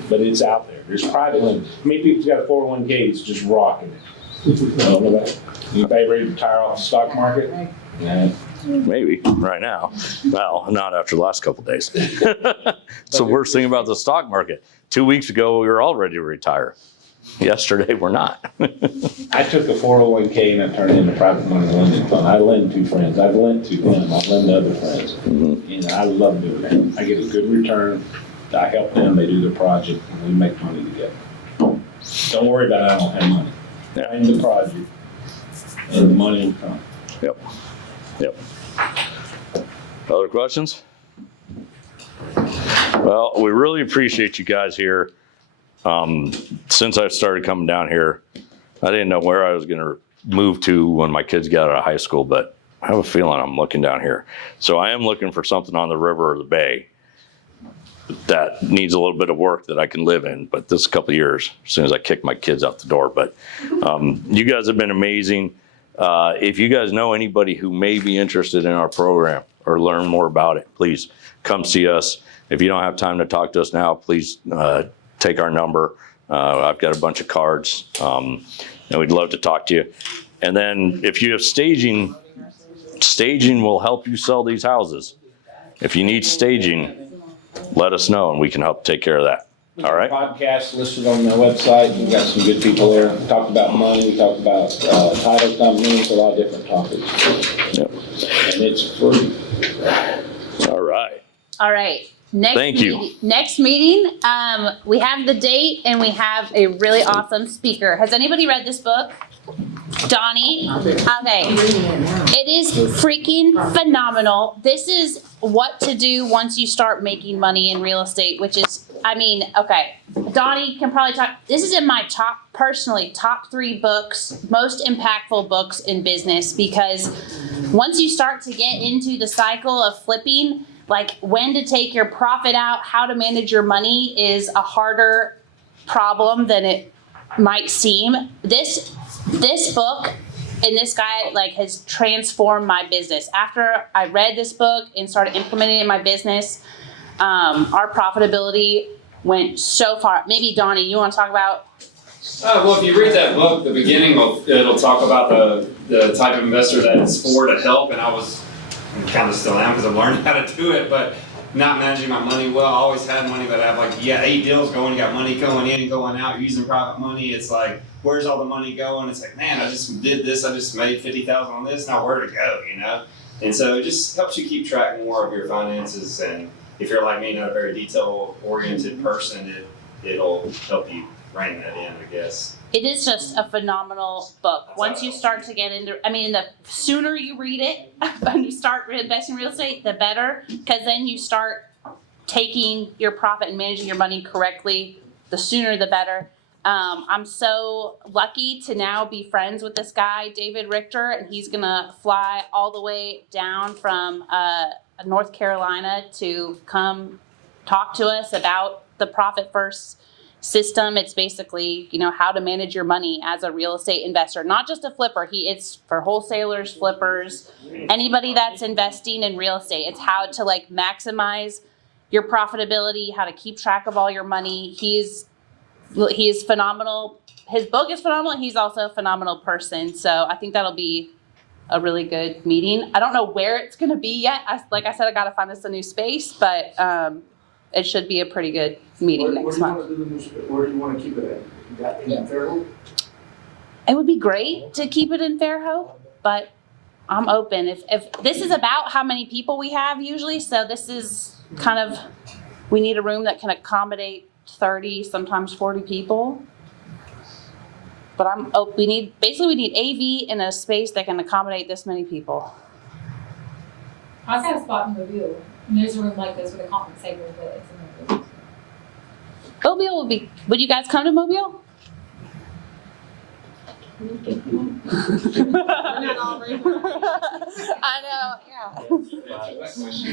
But it's out there. There's private lenders. Many people's got a 401k that's just rocking it. You pay ready to retire off the stock market? Yeah. Maybe right now. Well, not after the last couple of days. It's the worst thing about the stock market. 2 weeks ago, we were all ready to retire. Yesterday, we're not. I took a 401k and I turned it into private money lending fund. I lend to friends. I've lent to them. I lend to other friends. And I love doing that. I get a good return. I help them. They do their project, and we make money together. Don't worry about I don't have money. I am the project, and the money will come. Yep. Other questions? Well, we really appreciate you guys here. Since I started coming down here, I didn't know where I was going to move to when my kids got out of high school, but I have a feeling I'm looking down here. So I am looking for something on the river or the bay that needs a little bit of work that I can live in, but this is a couple of years as soon as I kick my kids out the door. But you guys have been amazing. If you guys know anybody who may be interested in our program or learn more about it, please come see us. If you don't have time to talk to us now, please take our number. I've got a bunch of cards, and we'd love to talk to you. And then if you have staging will help you sell these houses. If you need staging, let us know and we can help take care of that. All right? Podcast listed on the website. We've got some good people there. We talked about money. We talked about title companies, a lot of different topics. Yep. And it's free. All right. All right. Thank you. Next meeting, we have the date and we have a really awesome speaker. Has anybody read this book? Donnie? Okay. It is freaking phenomenal. This is what to do once you start making money in real estate, which is, okay. Donnie can probably talk. This is in my top 3 books, most impactful books in business, because once you start to get into the cycle of flipping, like when to take your profit out, how to manage your money is a harder problem than it might seem. This book and this guy has transformed my business. After I read this book and started implementing it in my business, our profitability went so far. Maybe Donnie, you want to talk about? Well, if you read that book, the beginning, it'll talk about the type of investor that it's for to help, and I kind of still am because I'm learning how to do it, but not managing my money well. I always had money, but I have 8 deals going, you got money going in and going out, you're using private money. It's like, where's all the money going? It's like, man, I just did this, I just made $50,000 on this, now where to go, And so it just helps you keep track more of your finances, and if you're like me, not a very detail-oriented person, it'll help you rein that in, I guess. It is just a phenomenal book. Once you start to get into, the sooner you read it and you start investing in real estate, the better, because then you start taking your profit and managing your money correctly. The sooner, the better. I'm so lucky to now be friends with this guy, David Richter, and he's gonna fly all the way down from North Carolina to come talk to us about the Profit First system. It's basically, how to manage your money as a real estate investor, not just a flipper. It's for wholesalers, flippers, anybody that's investing in real estate. It's how to maximize your profitability, how to keep track of all your money. He is phenomenal. His book is phenomenal. He's also a phenomenal person. So I think that'll be a really good meeting. I don't know where it's going to be yet. Like I said, I got to find us a new space, but it should be a pretty good meeting next month. Where do you want to keep it at? In Fairhope? It would be great to keep it in Fairhope, but I'm open. If this is about how many people we have usually, so this is kind of, we need a room that can accommodate 30, sometimes 40 people. But we need AV in a space that can accommodate this many people. I also have a spot in Mobile, and there's a room like this with a conference table, but it's in Mobile. Mobile would you guys come to Mobile? I know, yeah. Sometimes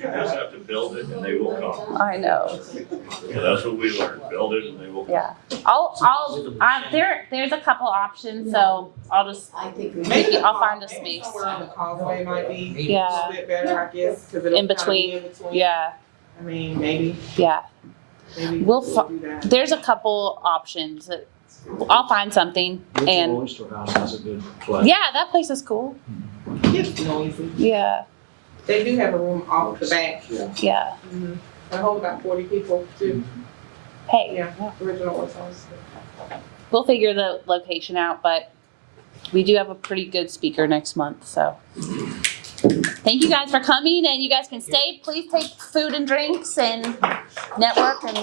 you just have to build it and they will come. I know. Yeah, that's what we learned. Build it and they will come. Yeah. There's a couple options, so I'll find a space. Somewhere on the causeway might be Yeah. a bit better, I guess, because it'll In between. kind of be in between. Yeah. Maybe. Yeah. Maybe We'll do that. there's a couple options. I'll find something. And Oyster House has a good place. yeah, that place is cool. It's noisy. Yeah. They do have a room off the back. Yeah. Mm-hmm. They hold about 40 people too. Hey. Yeah, original was house. We'll figure the location out, but we do have a pretty good speaker next month, so. Thank you guys for coming, and you guys can stay. Please take food and drinks and network and